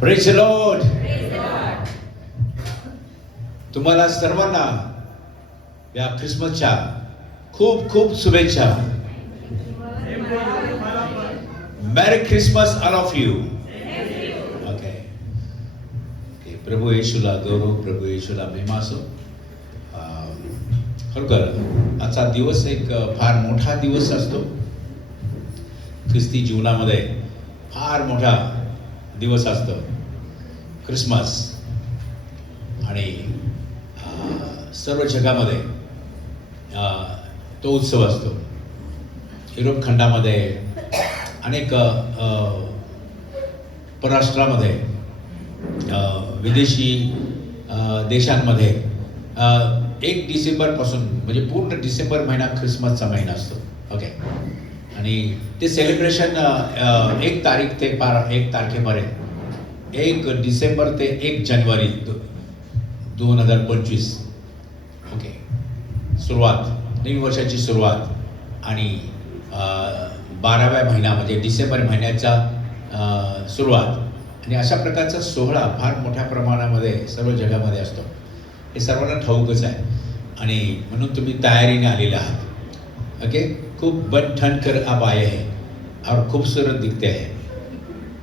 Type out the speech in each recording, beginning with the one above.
Praise the Lord. तुम्हाला सर्वांना या ख्रिसमसच्या खूप खूप शुभेच्छा. Merry Christmas all of you. Okay. प्रभू येशूला गौरव, प्रभू येशूला महिमा असो. खरोखर आजचा दिवस एक फार मोठा दिवस असतो ख्रिस्ती जीवनामध्ये. फार मोठा दिवस असतो ख्रिसमस. आणि सर्व जगामध्ये तो उत्सव असतो. युरोप खंडामध्ये, अनेक परराष्ट्रामध्ये, विदेशी देशांमध्ये 1 डिसेंबरपासून म्हणजे पूर्ण डिसेंबर महिना ख्रिसमसचा महिना असतो. ओके. आणि ते सेलिब्रेशन 1 तारीख ते 1 तारखेपर्यंत, 1 डिसेंबर ते 1 जानेवारी 2025. ओके. सुरुवात, नवीन वर्षाची सुरुवात. आणि 12व्या महिना म्हणजे डिसेंबर महिन्याचा सुरुवात. आणि अशा प्रकारचा सोहळा फार मोठ्या प्रमाणामध्ये सर्व जगामध्ये असतो. हे सर्वांना ठाऊकच आहे. आणि म्हणून तुम्ही तयारीने आलेले आहात. ओके. खूप बन ठन कर आप आए हैं और खूबसूरत दिखते हैं,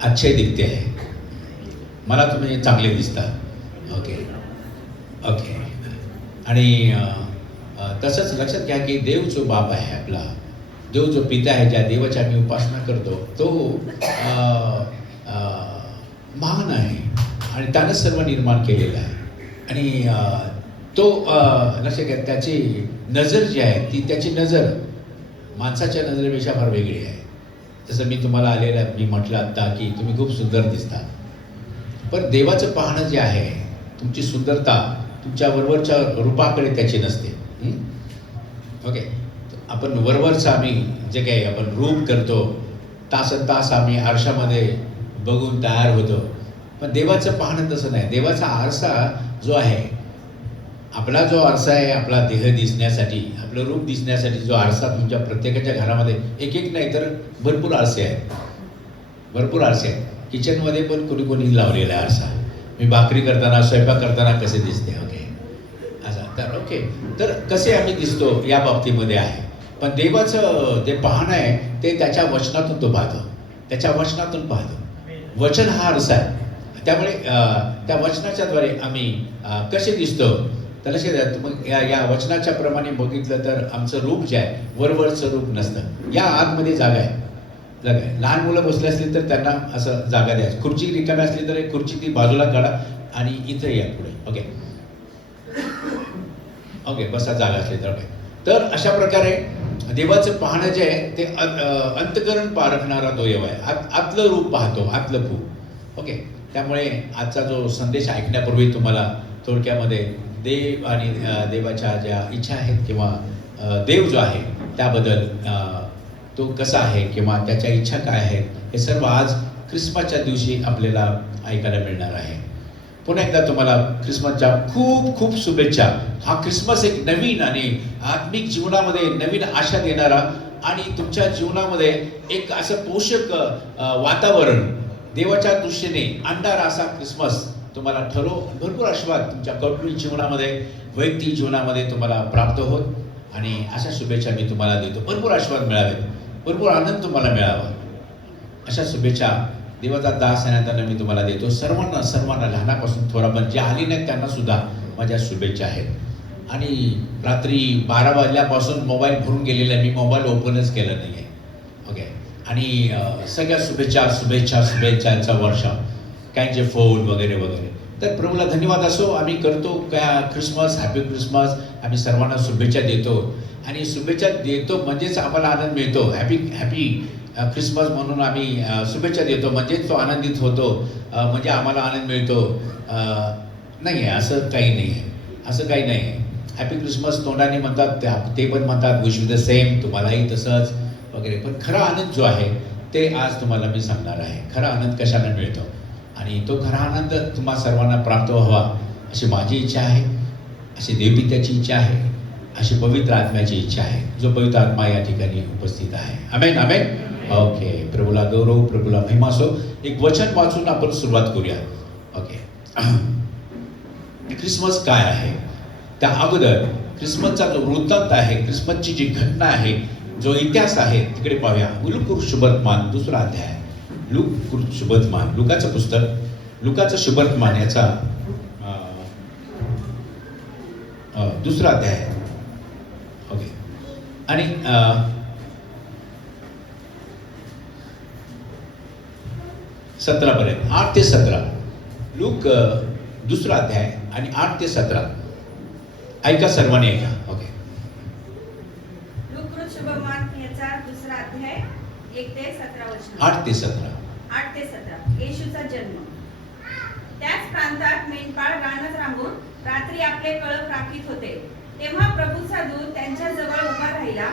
अच्छे दिखते हैं. मला तुम्ही चांगले दिसता. ओके. ओके. आणि तसंच लक्षात घ्या की देव जो बाप आहे आपला, देव जो पिता आहे, ज्या देवाची आम्ही उपासना करतो, तो महान आहे आणि त्यानं सर्व निर्माण केलेलं आहे. आणि तो लक्षात घ्या, त्याची नजर जी आहे ती, त्याची नजर माणसाच्या नजरेपेक्षा फार वेगळी आहे. जसं मी तुम्हाला मी म्हटलं आत्ता की तुम्ही खूप सुंदर दिसता. पण देवाचं पाहणं जे आहे, तुमची सुंदरता तुमच्या वरवरच्या रूपाकडे त्याची नसते. ओके. आपण वरवरचं आम्ही जे काही आपण रूप करतो, तासन तास आम्ही आरशामध्ये बघून तयार होतो. पण देवाचं पाहणं तसं नाही. देवाचा आरसा जो आहे, आपला जो आरसा आहे, आपला देह दिसण्यासाठी, आपलं रूप दिसण्यासाठी जो आरसा तुमच्या प्रत्येकाच्या घरामध्ये एक नाही तर भरपूर आरसे आहेत. भरपूर आरसे आहेत. किचनमध्ये पण कोणी लावलेला आहे आरसा. मी भाकरी करताना, स्वयंपाक करताना कसे दिसते. ओके. असं तर ओके. तर कसे आम्ही दिसतो या बाबतीमध्ये आहे. पण देवाचं जे पाहणं आहे ते त्याच्या वचनातून तो पाहतो. त्याच्या वचनातून पाहतो. वचन हा आरसा आहे. त्यामुळे त्या वचनाच्याद्वारे आम्ही कसे दिसतो, तर लक्षात द्या. मग या वचनाच्या प्रमाणे बघितलं तर आमचं रूप जे आहे, वरवरचं रूप नसतं. या आतमध्ये जागा आहे. लहान मुलं बसले असली तर त्यांना असं जागा द्यायची. खुर्ची रिकामी असली तर एक खुर्ची ती बाजूला काढा आणि इथं या पुढे. ओके. ओके. बसा जागा असली तर. ओके. तर अशा प्रकारे देवाचं पाहणं जे आहे ते अंतःकरण पारखणारा तो देव आहे. आतलं रूप पाहतो, आतलं खूप. ओके. त्यामुळे आजचा जो संदेश ऐकण्यापूर्वी तुम्हाला थोडक्यामध्ये देव आणि देवाच्या ज्या इच्छा आहेत किंवा देव जो आहे त्याबद्दल, तो कसा आहे किंवा त्याच्या इच्छा काय आहेत, हे सर्व आज ख्रिसमसच्या दिवशी आपल्याला ऐकायला मिळणार आहे. पुन्हा एकदा तुम्हाला ख्रिसमसच्या खूप खूप शुभेच्छा. हा ख्रिसमस एक नवीन आणि आत्मिक जीवनामध्ये नवीन आशा देणारा आणि तुमच्या जीवनामध्ये एक असं पोषक वातावरण देवाच्या दृष्टीने आणणारा असा ख्रिसमस तुम्हाला ठरो. भरपूर आशीर्वाद तुमच्या कौटुंबिक जीवनामध्ये, वैयक्तिक जीवनामध्ये तुम्हाला प्राप्त होत. आणि अशा शुभेच्छा मी तुम्हाला देतो. भरपूर आशीर्वाद मिळावेत, भरपूर आनंद तुम्हाला मिळावा, अशा शुभेच्छा देवाचा दास आहे मी तुम्हाला देतो. सर्वांना लहानापासून थोरापर्यंत जे आली नाहीत त्यांना सुद्धा माझ्या शुभेच्छा आहेत. आणि रात्री 12 वाजल्यापासून मोबाईल भरून गेलेला, मी मोबाईल ओपनच केलं नाही आहे. ओके. आणि सगळ्या शुभेच्छांचा वर्षा, काहींचे फोन वगैरे वगैरे. तर प्रभूला धन्यवाद असो. आम्ही करतो काय ख्रिसमस, हॅपी ख्रिसमस. आम्ही सर्वांना शुभेच्छा देतो. आणि शुभेच्छा देतो म्हणजेच आम्हाला आनंद मिळतो. हॅपी ख्रिसमस म्हणून आम्ही शुभेच्छा देतो म्हणजेच तो आनंदित होतो, म्हणजे आम्हाला आनंद मिळतो. नाही आहे असं काही नाही आहे. असं काही नाही आहे. हॅपी ख्रिसमस तोंडाने म्हणतात, ते पण म्हणतात विश यू द सेम, तुम्हालाही तसंच वगैरे. पण खरा आनंद जो आहे ते आज तुम्हाला मी सांगणार आहे. खरा आनंद कशाला मिळतो आणि तो खरा आनंद तुम्हा सर्वांना प्राप्त व्हावा अशी माझी इच्छा आहे, अशी देवपित्याची इच्छा आहे, अशी पवित्र आत्म्याची इच्छा आहे, जो पवित्र आत्मा या ठिकाणी उपस्थित आहे. आमेन. आमेन. ओके, प्रभूला गौरव, प्रभूला महिमा असो. एक वचन वाचून आपण सुरुवात करूया. ओके. ख्रिसमस काय आहे, त्या अगोदर ख्रिसमसचा जो वृत्तांत आहे, ख्रिसमसची जी घटना आहे, जो इतिहास आहे, तिकडे पाहूया. लूक शुभवर्तमान 2रा अध्याय. लूक शुभवर्तमान, लुकाचं पुस्तक, लुकाचं शुभवर्तमान याचा 2रा अध्याय. ओके. आणि 17 पर्यंत, 8 ते 17. लूक 2रा अध्याय आणि 8 ते 17. ऐका, सर्वांनी ऐका. ओके. लूक शुभवर्तमान याचा 2रा अध्याय 1 ते 17 वचन. 8 ते 17. 8 ते 17. येशूचा जन्म. त्याच प्रांतात मेंढपाळ रानात राहून रात्री आपले कळप राखीत होते. तेव्हा प्रभूचा दूत त्यांच्या जवळ उभा राहिला.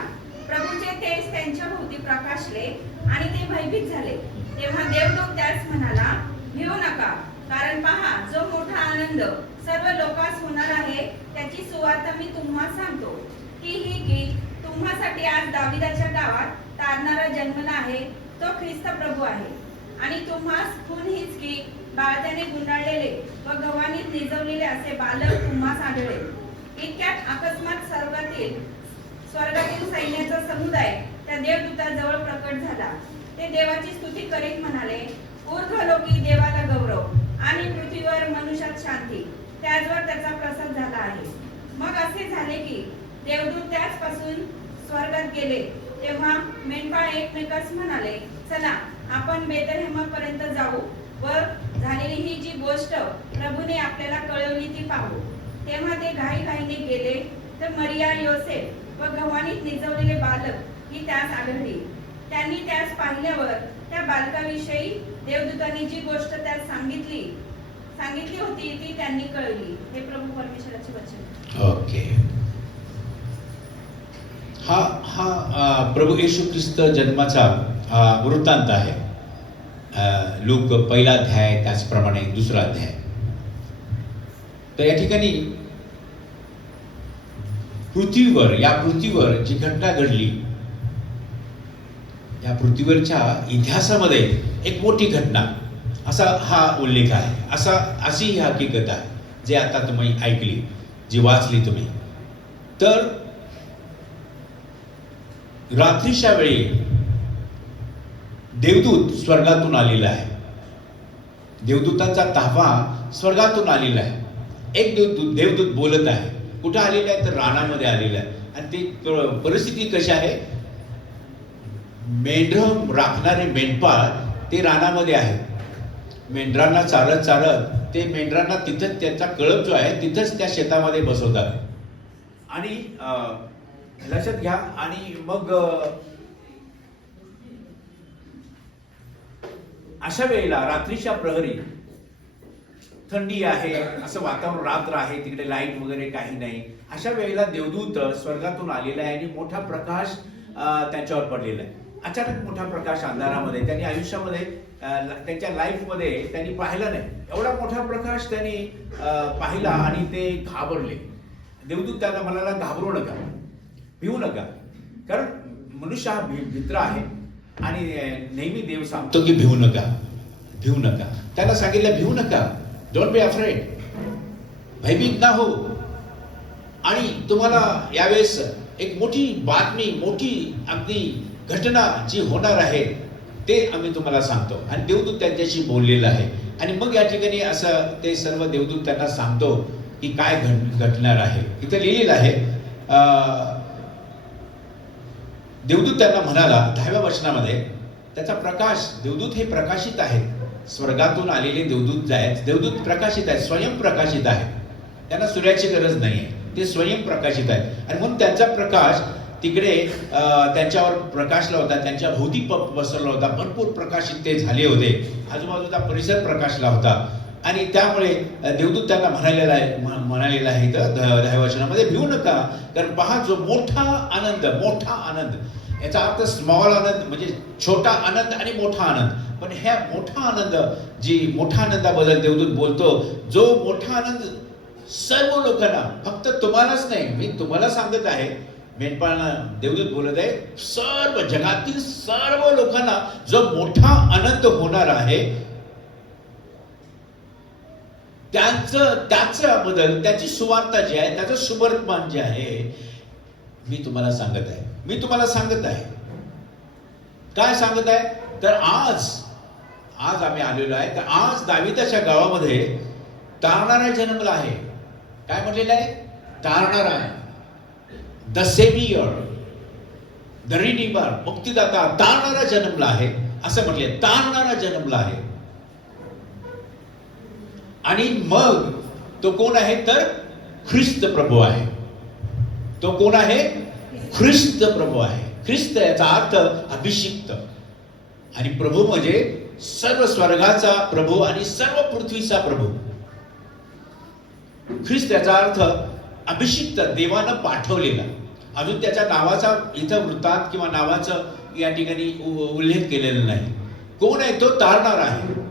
प्रभूचे तेज त्यांच्या भोवती प्रकाशले आणि ते भयभीत झाले. तेव्हा देवदूत त्यास म्हणाला, भिवू नका, कारण पहा, जो मोठा आनंद सर्व लोकांस होणार आहे त्याची सुवार्ता मी तुम्हाला सांगतो. की तुम्हासाठी आज दाविदाच्या गावात तारणारा जन्मला आहे, तो ख्रिस्त प्रभू आहे. आणि तुम्हास खून हीच की बाळत्याने गुंडाळलेले व गव्हाणीत निजवलेले असे बालक तुम्हास आढळले. इतक्यात अकस्मात स्वर्गातील सैन्याचा समुदाय त्या देवदूताजवळ प्रकट झाला. ते देवाची स्तुती करीत म्हणाले, ऊर्ध्वलोकी देवाला गौरव आणि पृथ्वीवर मनुष्यात शांती. त्याचवर त्याचा प्रसाद झाला आहे. मग असे झाले की देवदूत त्याचपासून स्वर्गात गेले. तेव्हा मेंढपाळ एकमेकास म्हणाले, चला आपण बेथलेहेमपर्यंत जाऊ व झालेली ही जी गोष्ट प्रभूने आपल्याला कळवली ती पाहू. तेव्हा ते घाईघाईने गेले तर मरिया, योसेफ व गव्हाणीत निजवलेले बालक ही त्यास आढळली. त्यांनी त्यास पाहिल्यावर त्या बालकाविषयी देवदूतांनी जी गोष्ट त्यास सांगितली होती ती त्यांनी कळवली. हे प्रभू परमेश्वराचे वचन. ओके. हा प्रभू येशू ख्रिस्त जन्माचा वृत्तांत आहे. लूक 1ला अध्याय, त्याचप्रमाणे 2रा अध्याय. तर या ठिकाणी या पृथ्वीवर जी घटना घडली, या पृथ्वीवरच्या इतिहासामध्ये एक मोठी घटना असा हा उल्लेख आहे. अशी ही हकीकत आहे जे आता तुम्ही ऐकली, जी वाचली तुम्ही. तर रात्रीच्या वेळी देवदूत स्वर्गातून आलेला आहे. देवदूतांचा ताफा स्वर्गातून आलेला आहे. एक देवदूत बोलत आहे. कुठं आलेला आहे तर रानामध्ये आलेला आहे. आणि ती परिस्थिती कशी आहे, मेंढरं राखणारे मेंढपाळ ते रानामध्ये आहे. मेंढरांना चालत ते मेंढरांना तिथंच त्यांचा कळप जो आहे तिथंच त्या शेतामध्ये बसवतात. आणि लक्षात घ्या, आणि मग अशा वेळेला रात्रीच्या प्रहरी, थंडी आहे, असं वातावरण, रात्र आहे, तिकडे लाईट वगैरे काही नाही. अशा वेळेला देवदूत स्वर्गातून आलेला आहे आणि मोठा प्रकाश त्यांच्यावर पडलेला आहे. अचानक मोठा प्रकाश अंधारामध्ये त्यांनी आयुष्यामध्ये त्यांच्या लाईफमध्ये त्यांनी पाहिला नाही. एवढा मोठा प्रकाश त्यांनी पाहिला आणि ते घाबरले. देवदूत त्यांना म्हणाला, घाबरू नका, भिवू नका, कारण मनुष्य हा मित्र आहे. आणि नेहमी देव सांगतो की भिवू नका. त्याला सांगितलं, भिवू नका, डोंट बी अफ्रेड, भयभीत ना हो. आणि तुम्हाला यावेळेस एक मोठी बातमी, मोठी अगदी घटना जी होणार आहे ते आम्ही तुम्हाला सांगतो. आणि देवदूत त्यांच्याशी बोललेला आहे. आणि मग या ठिकाणी असं ते सर्व देवदूत त्यांना सांगतो की काय घडणार आहे. इथं लिहिलेलं आहे, देवदूत त्यांना म्हणाला 10व्या वचनामध्ये, त्याचा प्रकाश, देवदूत हे प्रकाशित आहेत. स्वर्गातून आलेले देवदूत जे आहेत, देवदूत प्रकाशित आहेत, स्वयंप्रकाशित आहेत. त्यांना सूर्याची गरज नाही आहे, ते स्वयंप्रकाशित आहेत. आणि म्हणून त्यांचा प्रकाश तिकडे त्यांच्यावर प्रकाशला होता, त्यांच्या भोवती पसरला होता. भरपूर प्रकाशित ते झाले होते. आजूबाजूचा परिसर प्रकाशला होता. आणि त्यामुळे देवदूत त्यांना म्हणालेला आहे तर 10व्या वचनामध्ये, भिवू नका, कारण पहा, जो मोठा आनंद, याचा अर्थ स्मॉल आनंद म्हणजे छोटा आनंद आणि मोठा आनंद. पण ह्या मोठा आनंदाबद्दल देवदूत बोलतो, जो मोठा आनंद सर्व लोकांना, फक्त तुम्हालाच नाही, मी तुम्हाला सांगत आहे, मेंढपाळांना देवदूत बोलत आहे, सर्व जगातील सर्व लोकांना जो मोठा आनंद होणार आहे त्याच्याबद्दल त्याची सुवार्ता जी आहे, त्याचं सुवर्तमान जे आहे, मी तुम्हाला सांगत आहे. काय सांगत आहे? तर आज आम्ही आलेलो आहे. तर आज दाविदाच्या गावामध्ये तारणारा जन्मला आहे. काय म्हटलेलं आहे? तारणारा, द सेव्हियर, द रिडीमर, मुक्तिदाता, तारणारा जन्मला आहे असं म्हटले. तारणारा जन्मला आहे. आणि मग तो कोण आहे? तर ख्रिस्त प्रभू आहे. तो कोण आहे? ख्रिस्त प्रभू आहे. ख्रिस्त याचा अर्थ अभिषिक्त, आणि प्रभू म्हणजे सर्व स्वर्गाचा प्रभू आणि सर्व पृथ्वीचा प्रभू. ख्रिस्त याचा अर्थ अभिषिक्त, देवानं पाठवलेला. अजून त्याच्या नावाचा इथं वृत्तात किंवा नावाचं या ठिकाणी उल्लेख केलेला नाही. कोण आहे तो? तारणारा आहे.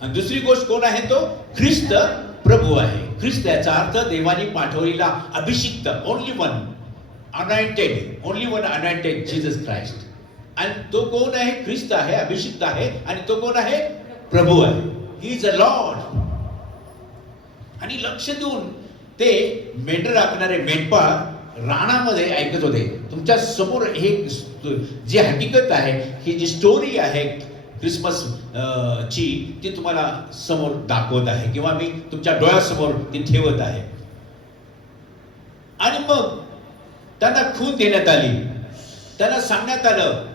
आणि दुसरी गोष्ट कोण आहे? तो ख्रिस्त प्रभू आहे. ख्रिस्त याचा अर्थ देवाने पाठवलेला अभिषिक्त, only one anointed Jesus Christ. आणि तो कोण आहे? ख्रिस्त आहे, अभिषिक्त आहे. आणि तो कोण आहे? प्रभू आहे. He is a Lord. आणि लक्ष देऊन ते मेंढर राखणारे मेंढपाळ रानामध्ये ऐकत होते. तुमच्या समोर हे जी हकीकत आहे, ही जी स्टोरी आहे क्रिसमस ची, ती तुम्हाला समोर दाखवत आहे किंवा मी तुमच्या डोळ्यासमोर ती ठेवत आहे. आणि मग त्यांना खून देण्यात आली. त्यांना सांगण्यात आलं,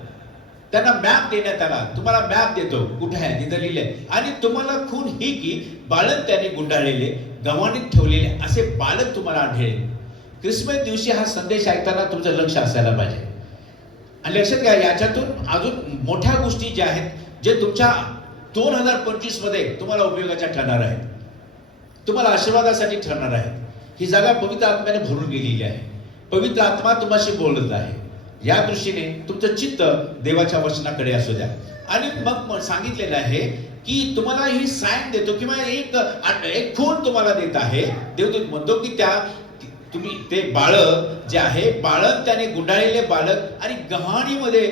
त्यांना मॅप देण्यात आला. तुम्हाला मॅप देतो, कुठे आहे तिथं लिहिलंय. आणि तुम्हाला खून ही की बालक त्याने गुंडाळलेले, गव्हाणीत ठेवलेले असे बालक तुम्हाला आढळेल. क्रिसमस दिवशी हा संदेश ऐकताना तुमचं लक्ष असायला पाहिजे. आणि लक्षात घ्या, याच्यातून अजून मोठ्या गोष्टी ज्या आहेत, जे तुमच्या 2025 मध्ये तुम्हाला उपयोगाच्या ठरणार आहेत, तुम्हाला आशीर्वादासाठी ठरणार आहेत. ही जागा पवित्र आत्म्याने भरून गेलेली आहे. पवित्र आत्मा तुम्हाशी बोलत आहे. या दृष्टीने तुमचं चित्त देवाच्या वचनाकडे असू द्या. आणि मग सांगितलेलं आहे की तुम्हाला ही साईन देतो किंवा एक खून तुम्हाला देत आहे. देवदूत म्हणतो की तुम्ही ते बाळक जे आहे, बाळक त्याने गुंडाळलेले बालक आणि गव्हाणीमध्ये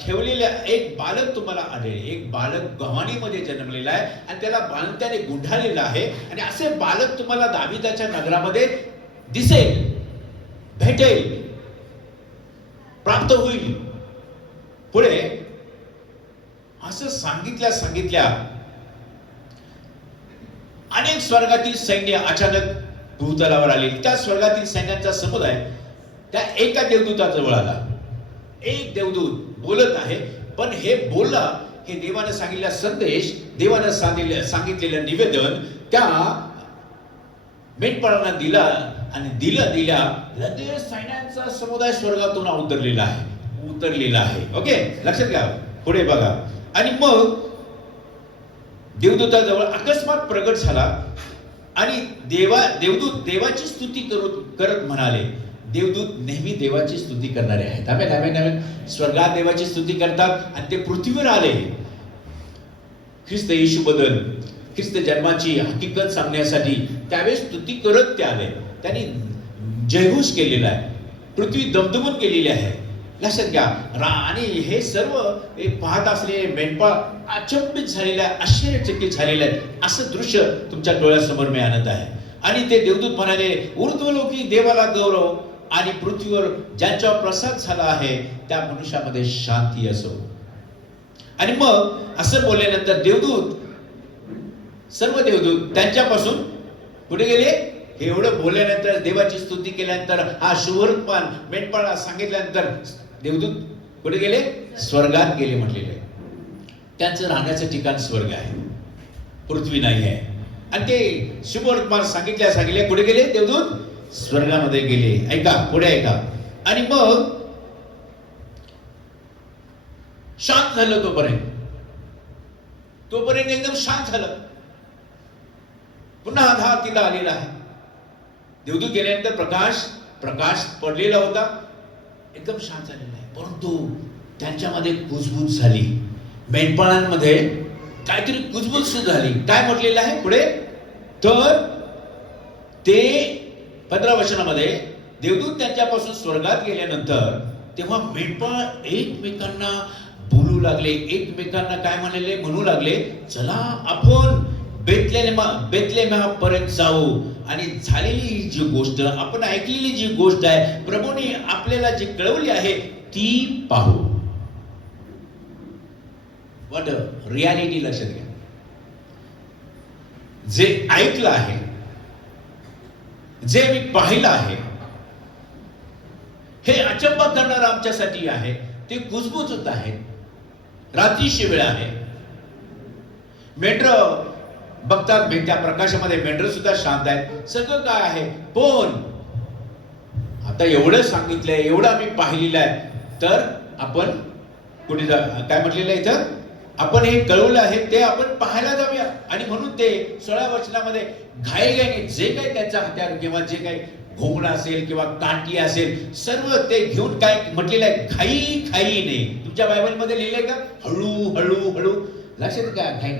ठेवलेले एक बालक तुम्हाला आढळेल. एक बालक गव्हाणीमध्ये जन्मलेला आहे आणि त्याला बालकाने गुंडाळलेला आहे. आणि असे बालक तुम्हाला दाविदाच्या नगरामध्ये दिसेल, भेटेल, प्राप्त होईल. पुढे असं सांगितल्या अनेक स्वर्गातील सैन्य अचानक भूतलावर आले. त्या स्वर्गातील सैन्याचा समुदाय त्या एका देवदूताजवळ आला. एक देवदूत बोलत आहे, पण हे बोलला, हे देवानं सांगितलेला संदेश, देवानं सांगितलेलं निवेदन त्या मेंढपाळांना दिला. आणि दिल्या लगेच सैन्याचा समुदाय स्वर्गातून उतरलेला आहे. ओके, लक्षात घ्या. पुढे बघा. आणि मग देवदूताजवळ अकस्मात प्रगट झाला आणि देवदूत देवाची स्तुती करत म्हणाले. देवदूत नेहमी देवाची स्तुती करणारे आहेत. आम्ही स्वर्गात देवाची स्तुती करतात आणि ते पृथ्वीवर आले. ख्रिस्त येशू बद्दल, ख्रिस्त जन्माची हकीकत सांगण्यासाठी त्यावेळेस स्तुती करत ते आले. त्यांनी जयघोष केलेला आहे. पृथ्वी दमदमून गेलेली आहे. लक्षात घ्या. आणि हे सर्व पाहत असलेले मेंढपाळ अचंबित झालेले आहे, आश्चर्यचकित झालेले आहे. असं दृश्य तुमच्या डोळ्यासमोर मी आणत आहे. आणि ते देवदूत म्हणाले, ऊर्ध्वलोकी देवाला गौरव आणि पृथ्वीवर ज्यांच्यावर प्रसाद झाला आहे त्या मनुष्यामध्ये शांती असो. आणि मग असं बोलल्यानंतर सर्व देवदूत त्यांच्यापासून कुठे गेले? हे एवढं बोलल्यानंतर, देवाची स्तुती केल्यानंतर, हा शुभवर्तमान मेंढपाळाला सांगितल्यानंतर देवदूत कुठे गेले? स्वर्गात गेले म्हटलेले. त्यांचं राहण्याचं ठिकाण स्वर्ग आहे, पृथ्वी नाही आहे. आणि ते शुभवर्तमान सांगितले कुठे गेले? देवदूत स्वर्गामध्ये गेले. ऐका, पुढे ऐका. आणि मग शांत झालं. तोपर्यंत एकदम शांत झालं. पुन्हा आधार तिला आलेला आहे. देवदूत गेल्यानंतर प्रकाश पडलेला होता, एकदम शांत झालेला आहे. परंतु त्यांच्यामध्ये कुजबूज झाली. मेंढपाळांमध्ये काहीतरी कुजबूज सुरू झाली. काय म्हटलेलं आहे पुढे? तर ते 15 वचनामध्ये देवदूत त्यांच्यापासून स्वर्गात गेल्यानंतर तेव्हा मेंढपाळ एकमेकांना बोलू लागले, एकमेकांना काय म्हणू लागले, चला आपण बेतलेहेमापर्यंत जाऊ आणि झालेली ही जी गोष्ट, आपण ऐकलेली जी गोष्ट आहे, प्रभूने आपल्याला जी कळवली आहे ती पाहू. व्हॉट रियालिटी लक्षात घ्या. जे ऐकलं आहे, जे मी पाहिलं आहे, हे अचंब करणारं आमच्यासाठी आहे. ते कुजबुजत आहे, रात्रीची वेळ आहे. मेंढर बघतात, त्या प्रकाशामध्ये मेंढर सुद्धा शांत आहेत, सगळं काय आहे. पण आता एवढं सांगितलंय, एवढं आम्ही पाहिलेलं आहे, तर आपण कुठे काय म्हटलेलं आहे इथं, आपण हे कळवलं आहे ते आपण पाहायला जाऊया. आणि म्हणून ते 16 वचनामध्ये घाईघाईने जे काही त्यांचा हत्यार किंवा जे काही घोंगडा असेल किंवा काठी असेल, सर्व ते घेऊन काय म्हटलेलं आहे, घाईने. तुमच्या बायबलमध्ये लिहिलंय का, हळू हळू हळू. लक्षात का, घाई.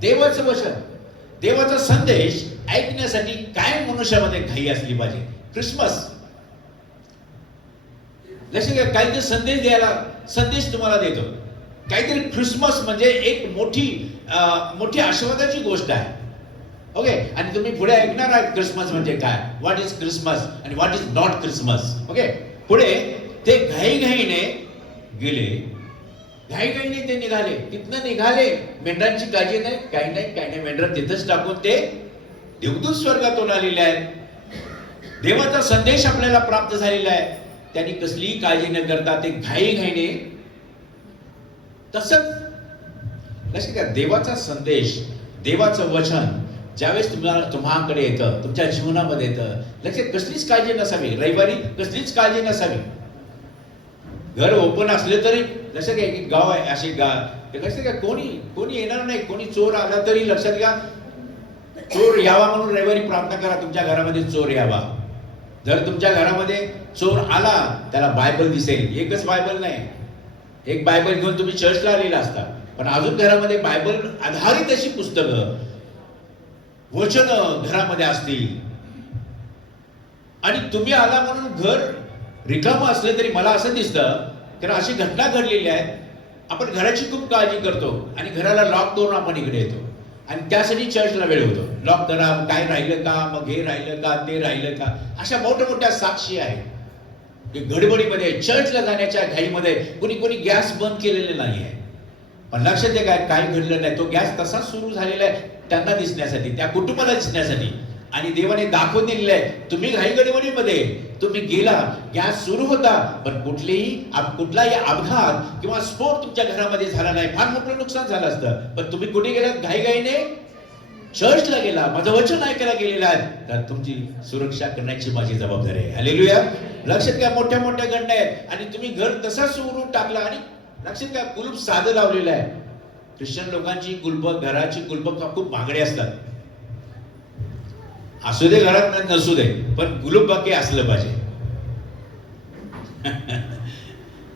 देवाचं वचन, देवाचा संदेश ऐकण्यासाठी काय मनुष्यामध्ये घाई असली पाहिजे. क्रिसमस, लक्षात घ्या, काहीतरी संदेश द्यायला, संदेश तुम्हाला देतो काहीतरी. क्रिसमस म्हणजे एक मोठी आशीर्वादाची गोष्ट आहे. ओके, आणि तुम्ही पुढे ऐकणार आहात क्रिसमस म्हणजे काय, व्हॉट इज क्रिसमस आणि what is not Christmas. Okay, पुढे ते घाईघाईने गेले, घाईघाईने ते निघाले. तिथनं निघाले, मेंढरांची काळजी नाही, काही नाही. मेंढर तिथंच टाकून ते देवदूत स्वर्गातून आलेले आहेत. देवाचा संदेश आपल्याला प्राप्त झालेला आहे. त्यांनी कसलीही काळजी न करता ते घाईघाईने, तसंच लक्षात घ्या, देवाचा संदेश, देवाचं वचन ज्यावेळेस तुम्हाकडे येतं, तुमच्या जीवनामध्ये येतं, लक्षात कसलीच काळजी नसावी. रविवारी कसलीच काळजी नसावी. घर ओपन असले तरी लक्षात घ्या की गाव आहे, असे लक्षात घ्या, कोणी येणार नाही. कोणी चोर आला तरी लक्षात घ्या, चोर यावा म्हणून रविवारी प्रार्थना करा, तुमच्या घरामध्ये चोर यावा. जर तुमच्या घरामध्ये चोर आला, त्याला बायबल दिसेल. एकच बायबल नाही, एक बायबल घेऊन तुम्ही चर्चला आलेला असता, पण अजून घरामध्ये बायबल आधारित अशी पुस्तकं, वचन घरामध्ये असतील. आणि तुम्ही आला म्हणून घर रिकामं असलं तरी मला असं दिसतं, कारण अशी घटना घडलेली आहे, आपण घराची खूप काळजी करतो आणि घराला लॉक करून आपण इकडे येतो आणि त्यासाठी चर्चला वेळ होतो. लॉक करा, काय राहिलं का, मग हे राहिलं का, ते राहिलं का, अशा मोठ्या साक्षी आहेत. गडबडीमध्ये चर्चला जाण्याच्या घाईमध्ये कोणी गॅस बंद केलेले नाही आहे. पण लक्षात द्या, काय घडलं नाही. तो गॅस तसाच सुरू झालेला आहे, त्यांना दिसण्यासाठी, त्या कुटुंबाला दिसण्यासाठी. आणि देवाने दाखवून दिलेलं आहे, तुम्ही घाई गडबडीमध्ये तुम्ही गेला, गॅस सुरू होता, पण कुठलाही अपघात किंवा स्फोट तुमच्या घरामध्ये झाला नाही. फार मोठं नुकसान झालं असतं, पण तुम्ही कुठे गेलात, घाईघाईने चर्चला गेला, माझं वचन ऐकायला गेलेला आहे, तर तुमची सुरक्षा करण्याची माझी जबाबदारी आहे. हालेलुया. लक्षात घ्या, मोठ्या घटना आहेत आणि तुम्ही घर तसा सुरू टाकला. आणि लक्षात घ्या, कुलूप साधं लावलेलं आहे. ख्रिश्चन लोकांची घराची कुलूप खूप महागडी असतात. असू दे घरात, नसू दे, पण कुलूप बाकी असलं पाहिजे.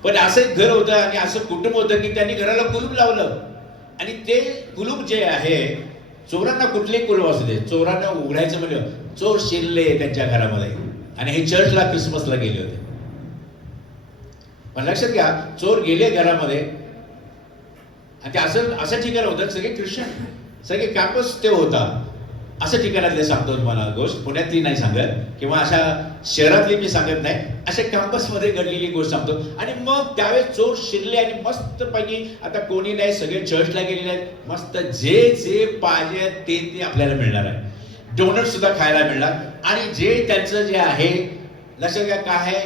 पण असं एक घर होतं आणि असं कुटुंब होतं की त्यांनी घराला कुलूप लावलं. आणि ते कुलूप जे आहे, चोरांना कुठलेही कुलूप असू दे, चोरांना उघडायचं म्हणजे चोर शिरले त्यांच्या घरामध्ये. आणि हे चर्चला क्रिसमसला गेले होते. पण लक्षात घ्या, चोर गेले घरामध्ये आणि ते असं ठिकाण होतं, सगळे ख्रिश्चन, सगळे कॅम्पस ते होता. असं ठिकाणातले सांगतो तुम्हाला गोष्ट, पुण्यातली नाही सांगत किंवा अशा शहरातली मी सांगत नाही, अशा कॅम्पसमध्ये घडलेली गोष्ट सांगतो. आणि मग त्यावेळेस चोर शिरले आणि मस्त पैकी, आता कोणी नाही, सगळे चर्चला गेलेले आहेत, मस्त जे पाहिजे ते आपल्याला मिळणार आहे. डोनट सुद्धा खायला मिळणार. आणि जे त्यांचं जे आहे, लक्षात घ्या काय आहे,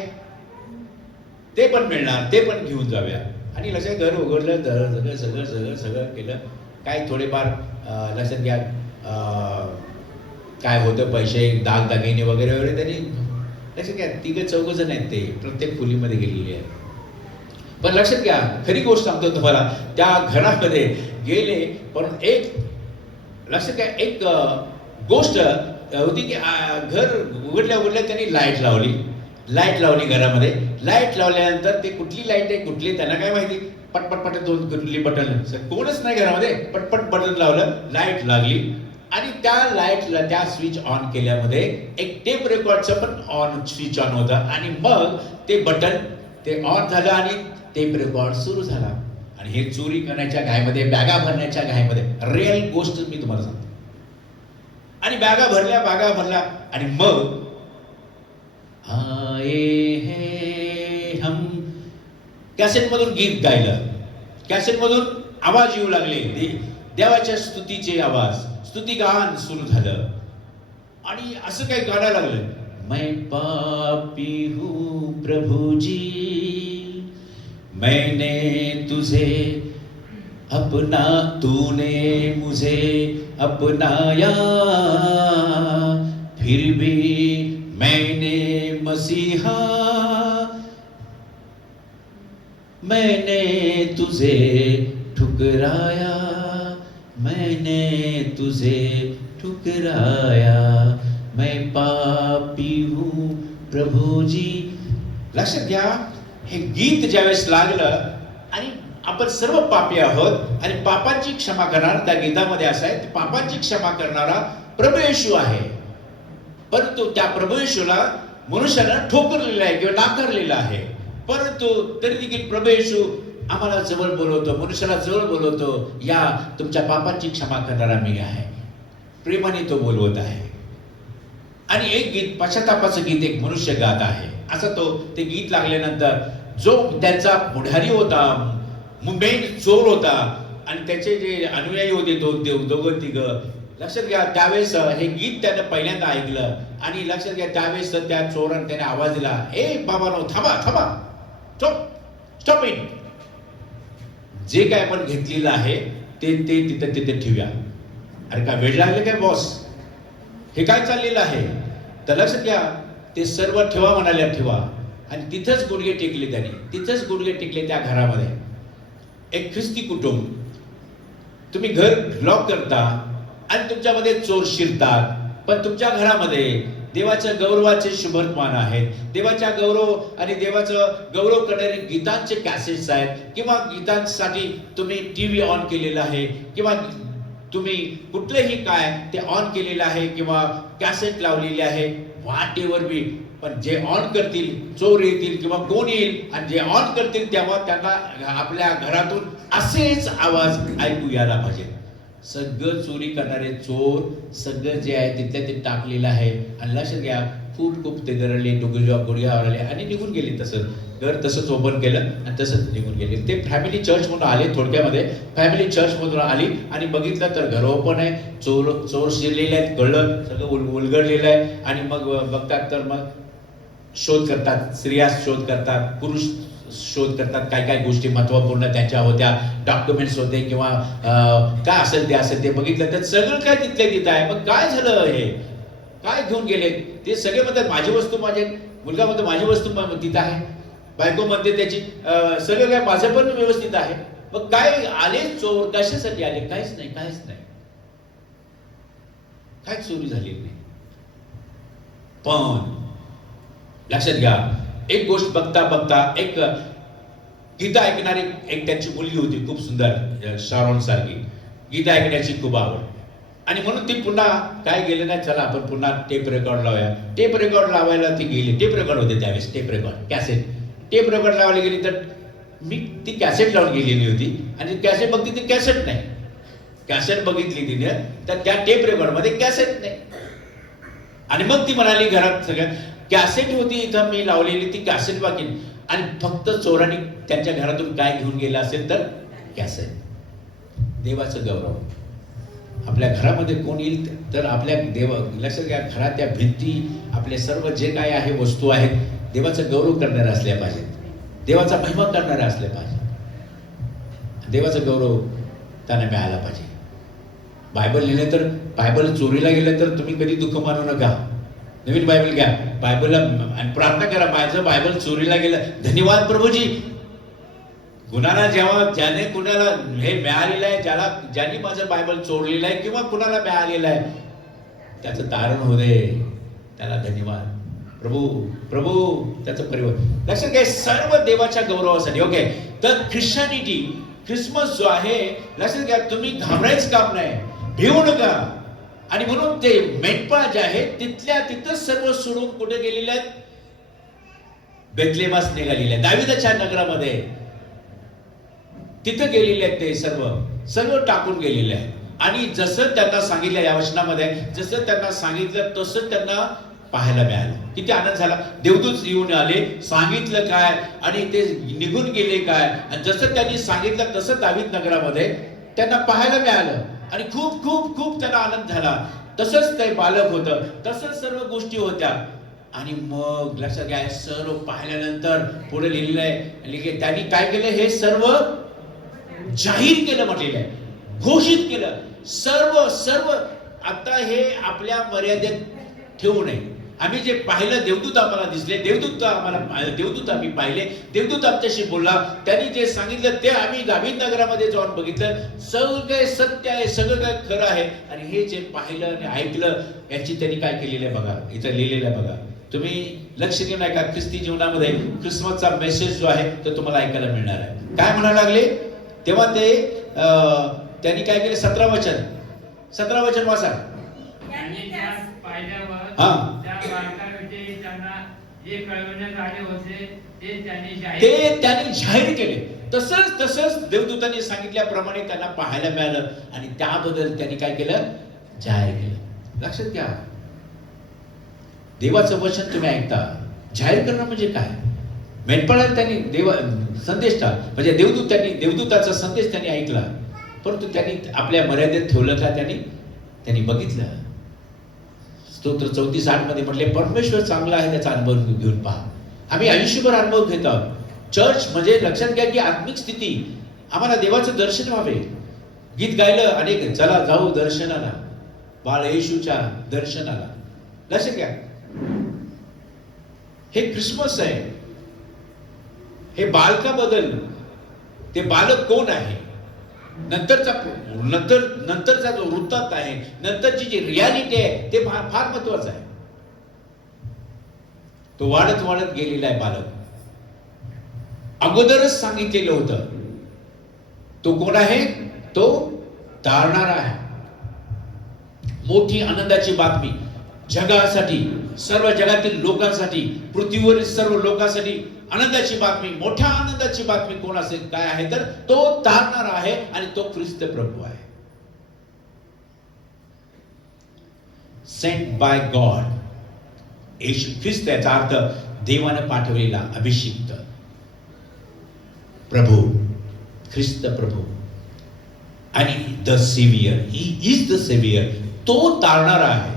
ते पण मिळणार, ते पण घेऊन जाऊया. आणि लक्षात, घर उघडलं, सगळं केलं. काय थोडेफार लक्षात घ्या काय होतं, पैसे दागिने वगैरे त्यांनी, लक्षात घ्या, 3-4 जण आहेत, ते प्रत्येक खोलीमध्ये गेलेले आहेत. पण लक्षात घ्या, खरी गोष्ट सांगतो तुम्हाला, त्या घरामध्ये गेले, पण एक लक्षात घ्या, एक गोष्ट होती की घर उघडल्या त्यांनी लाईट लावली घरामध्ये. लाईट लावल्यानंतर ते कुठली लाईट आहे, कुठली त्यांना काय माहिती, पटपट 2 कुठली बटन, कोणच नाही घरामध्ये, पटपट बटन लावलं, लाईट लागली. आणि त्या लाईटला त्या स्विच ऑन केल्यामध्ये एक टेप रेकॉर्डचं पण ऑन स्विच ऑन होतं आणि मग ते बटन ते ऑन झालं आणि टेप रेकॉर्ड सुरू झाला. आणि हे चोरी करण्याच्या घाईमध्ये, बॅगा भरण्याच्या घाईमध्ये, रिअल गोष्ट मी तुम्हाला सांगतो. आणि बॅगा भरल्या आणि मग आए हैं हम कॅसेट मधून गीत गायलं, कॅसेट मधून आवाज येऊ लागले, देवाच्या स्तुतीचे आवाज, स्तुती गान सुरू झालं. आणि असं काही गाणं लागलं, मैं पापी हूँ प्रभु जी, मैंने तुझे अपना, तूने मुझे अपनाया, फिर भी मैंने मसीहा, मैंने तुझे ठुकराया, मैंने तुझे ठुकराया, मैं पापी हूँ प्रभु जी. लक्षात घ्या, हे गीत ज्यावेळेस लागलं आणि आपण सर्व पापी आहोत आणि पापांची क्षमा करणारा त्या गीतामध्ये असा आहे, पापांची क्षमा करणारा प्रभू येशू आहे. परंतु त्या प्रभू येशूला मनुष्याला ठोकरलेलं आहे किंवा नाकारलेलं आहे. परंतु तरी देखील प्रभू येशू आम्हाला जवळ बोलवतो, मनुष्याला जवळ बोलवतो, या तुमच्या पापांची क्षमा करणारा मी आहे. प्रेमाने तो बोलवत आहे. आणि एक गीत, पश्चातापाचं गीत एक मनुष्य गात आहे. असं तो ते गीत लागल्यानंतर जो त्यांचा पुढारी होता, मेन चोर होता आणि त्याचे जे अनुयायी होते दोघं तिघं, लक्षात घ्या, त्यावेळेस हे गीत त्याने पहिल्यांदा ऐकलं आणि लक्षात घ्या, त्यावेळेस त्या चोराने त्याने आवाज दिला, ए बाबांनो, थांबा, स्टॉप इट. जे काय आपण घेतलेलं आहे ते तिथे ठेवूया. अरे काय वेळ लागले काय बॉस, हे काय चाललेलं आहे? तर लक्षात घ्या, ते सर्व ठेवा म्हणाले, ठेवा. आणि तिथंच गुडघे टेकले त्यांनी, तिथंच गुडघे टेकले त्या घरामध्ये. एक ख्रिस्ती कुटुंब, तुम्ही घर लॉक करता आणि तुमच्यामध्ये चोर शिरतात, पण तुमच्या घरामध्ये देवाच्या गौरवाचे शुभवर्तमान आहेत, देवाच्या गौरव आणि देवाचं गौरव करणारे गीतांचे कॅसेट्स आहेत, किंवा गीतांसाठी तुम्ही टीव्ही ऑन केलेला आहे, किंवा तुम्ही कुठलेही काय ते ऑन केलेलं आहे, किंवा कॅसेट लावलेली आहे, व्हॉट एव्हर बी. पण जे ऑन करतील, चोर येतील किंवा कोण येईल आणि जे ऑन करतील तेव्हा त्यांना आपल्या घरातून असेच आवाज ऐकू यायला पाहिजे. सगळं चोरी करणारे चोर सगळं जे आहे तिथल्या ते टाकलेलं आहे. आणि लक्षात घ्या, खूप ते गरडले, गुडघ्यावर आले आणि निघून गेले. तसंच घर तसंच ओपन केलं आणि तसंच निघून गेले. ते फॅमिली चर्च म्हणून आले, थोडक्यामध्ये फॅमिली चर्च मधून आली आणि बघितलं तर घर ओपन आहे, चोर शिरलेले आहेत, कळलं सगळं उलगडलेलं आहे. आणि मग बघतात तर मग शोध करतात, स्त्रिया शोध करतात, पुरुष शोध करतात, काय गोष्टी महत्वपूर्ण त्यांच्या होत्या, डॉक्युमेंट्स होते किंवा काय असेल ते बघितलं तर सगळं काय तिथल्या तिथं आहे. मग काय झालं, हे काय घेऊन गेले ते सगळे म्हणतात, माझी वस्तू, मुलगा म्हणतो माझी वस्तू तिथं आहे, बायको म्हणते त्याची, सगळं काय माझं पण व्यवस्थित आहे. मग काय आले चोर, कशासाठी आले? काहीच नाही, काय चोरी झाली नाही. पण लक्षात घ्या, एक गोष्ट बघता एक गीता ऐकणारी एक त्यांची मुलगी होती, खूप सुंदर, शारोन सारखी. गीता ऐकण्याची खूप आवड. आणि म्हणून ती पुन्हा काय गेले नाही, चला आपण पुन्हा टेप रेकॉर्ड लावूया. टेप रेकॉर्ड लावायला ती गेली. टेप रेकॉर्ड होते त्यावेळेस, tape record, cassette. Tape record लावायला गेली तर मी ती कॅसेट लावून गेलेली होती आणि कॅसेट बघते ती कॅसेट नाही. कॅसेट बघितली तिने तर त्या टेप रेकॉर्ड मध्ये कॅसेट नाही. आणि मग ती म्हणाली घरात सगळ्या, कॅसेट होती इथं मी लावलेली, ती कॅसेट बाकी, आणि फक्त चोरांनी त्यांच्या घरातून काय घेऊन गेला असेल तर कॅसेट. देवाचं गौरव. आपल्या घरामध्ये कोण येईल तर आपल्या लक्षात घ्या, घरात त्या भिंती, आपले सर्व जे काय आहे वस्तू आहेत, देवाचं गौरव करणारे असल्या पाहिजेत, देवाचा महिमा करणारे असले पाहिजे. देवाचं गौरव त्यांना मिळायला पाहिजे. बायबल लिहिलं तर, बायबल चोरीला गेलं तर तुम्ही कधी दुःख मानू नका. नवीन बायबल घ्या, बायबलला आणि प्रार्थना करा, माझं बायबल चोरीला गेलं, धन्यवाद प्रभूजी. कुणाला ज्याने कुणाला हे मिळालेलं आहे, ज्यांनी माझं बायबल चोरलेलं आहे किंवा कुणाला मिळालेलं आहे, त्याचं तारण होऊ दे, त्याला धन्यवाद प्रभू त्याचं परिवर्तन. लक्षात घ्या, सर्व देवाच्या गौरवासाठी. ओके, तर ख्रिश्चनिटी, ख्रिसमस जो आहे, लक्षात घ्या, तुम्ही घाबरायचं काम नाही, भिवू नका. आणि म्हणून ते मेंढपाळ जे आहेत तिथल्या तिथंच सर्व सोडून कुठे गेलेले आहेत? बेथलेहमास निघालेले आहेत, दाविदाच्या नगरामध्ये तिथं गेलेले आहेत. ते सर्व टाकून गेलेले आहेत. आणि जसं त्यांना सांगितलं या वचनामध्ये, जसं त्यांना सांगितलं तसं त्यांना पाहायला मिळालं. किती आनंद झाला. देवदूत येऊन आले, सांगितलं काय आणि ते निघून गेले काय, आणि जसं त्यांनी सांगितलं तसं दावीद नगरामध्ये त्यांना पाहायला मिळालं आणि खूप खूप खूप त्यांना आनंद झाला. तसंच ते बालक होतं, तसंच सर्व गोष्टी होत्या. आणि मग लक्षात घ्या, सर्व पाहिल्यानंतर पुढे लिहिलेलं आहे, त्यांनी काय केलं? हे सर्व जाहीर केलं म्हटलेलं आहे, घोषित केलं. सर्व आता हे आपल्या मर्यादेत ठेवू नये. आम्ही जे पाहिलं, देवदूत आम्हाला दिसले, देवदूत आम्ही पाहिले, देवदूत आमच्याशी बोलला, त्यांनी जे सांगितलं ते आम्ही दावीद नगरामध्ये जाऊन बघितलं. सगळं सत्य आहे, सगळं काय खरं आहे. आणि हे जे पाहिलं आणि ऐकलं याची त्यांनी काय केलेलं आहे बघा, इथं लिहिलेलं आहे बघा. तुम्ही लक्ष देऊ नका, ख्रिस्ती जीवनामध्ये ख्रिसमसचा मेसेज जो आहे तो तुम्हाला ऐकायला मिळणार आहे. काय म्हणायला लागले तेव्हा ते त्यांनी काय केले? 17 वचन वाचा. त्यांनी त्यास हा, त्या बालकाविषयी त्यांना जे कळवण्यात आले होते ते त्यांनी जाहीर केले. तसंच देवदूतांनी सांगितल्याप्रमाणे त्यांना पाहायला मिळालं आणि त्याबद्दल त्यांनी काय केलं? जाहीर केलं. लक्षात घ्या, देवाचं वचन तुम्ही ऐकता, जाहीर करणं म्हणजे काय? मेंढपाळाला त्यांनी संदेश म्हणजे देवदूताचा संदेश त्यांनी ऐकला, परंतु त्यांनी आपल्या मर्यादेत ठेवलं का? त्यांनी बघितलं. स्तोत्र 34:8 मध्ये म्हटले, परमेश्वर चांगला आहे त्याचा अनुभव घेऊन पहा. आम्ही आयुष्यभर अनुभव घेत आहोत. चर्च म्हणजे लक्षात घ्या की आत्मिक स्थिती, आम्हाला देवाचं दर्शन व्हावे. गीत गायलं अनेक, चला जाऊ दर्शनाला, बाळ येशूच्या दर्शनाला. लक्षात घ्या, हे ख्रिसमस आहे. हे बालकाबद्दल, ते बालक कोण आहे, नंतरचा जो वृत्तांत आहे, नंतरची जी रियालिटी आहे, ते फार महत्वाचं आहे. तो वाढत गेलेला आहे बालक. अगोदरच सांगितलेलं होतं तो कोण आहे? तो तारणारा आहे. मोठी आनंदाची बातमी जगासाठी, सर्व जगातील लोकांसाठी, पृथ्वीवरील सर्व लोकांसाठी आनंदाची बातमी, मोठ्या आनंदाची बातमी कोण असेल, काय आहे तर तो तारणारा आहे आणि तो ख्रिस्त प्रभू आहे. Sent by God, Yeshu Khrist, याचा अर्थ देवाने पाठवलेला अभिषिक्त प्रभू, ख्रिस्त प्रभू. आणि the saviour, he is the saviour, तो तारणारा आहे,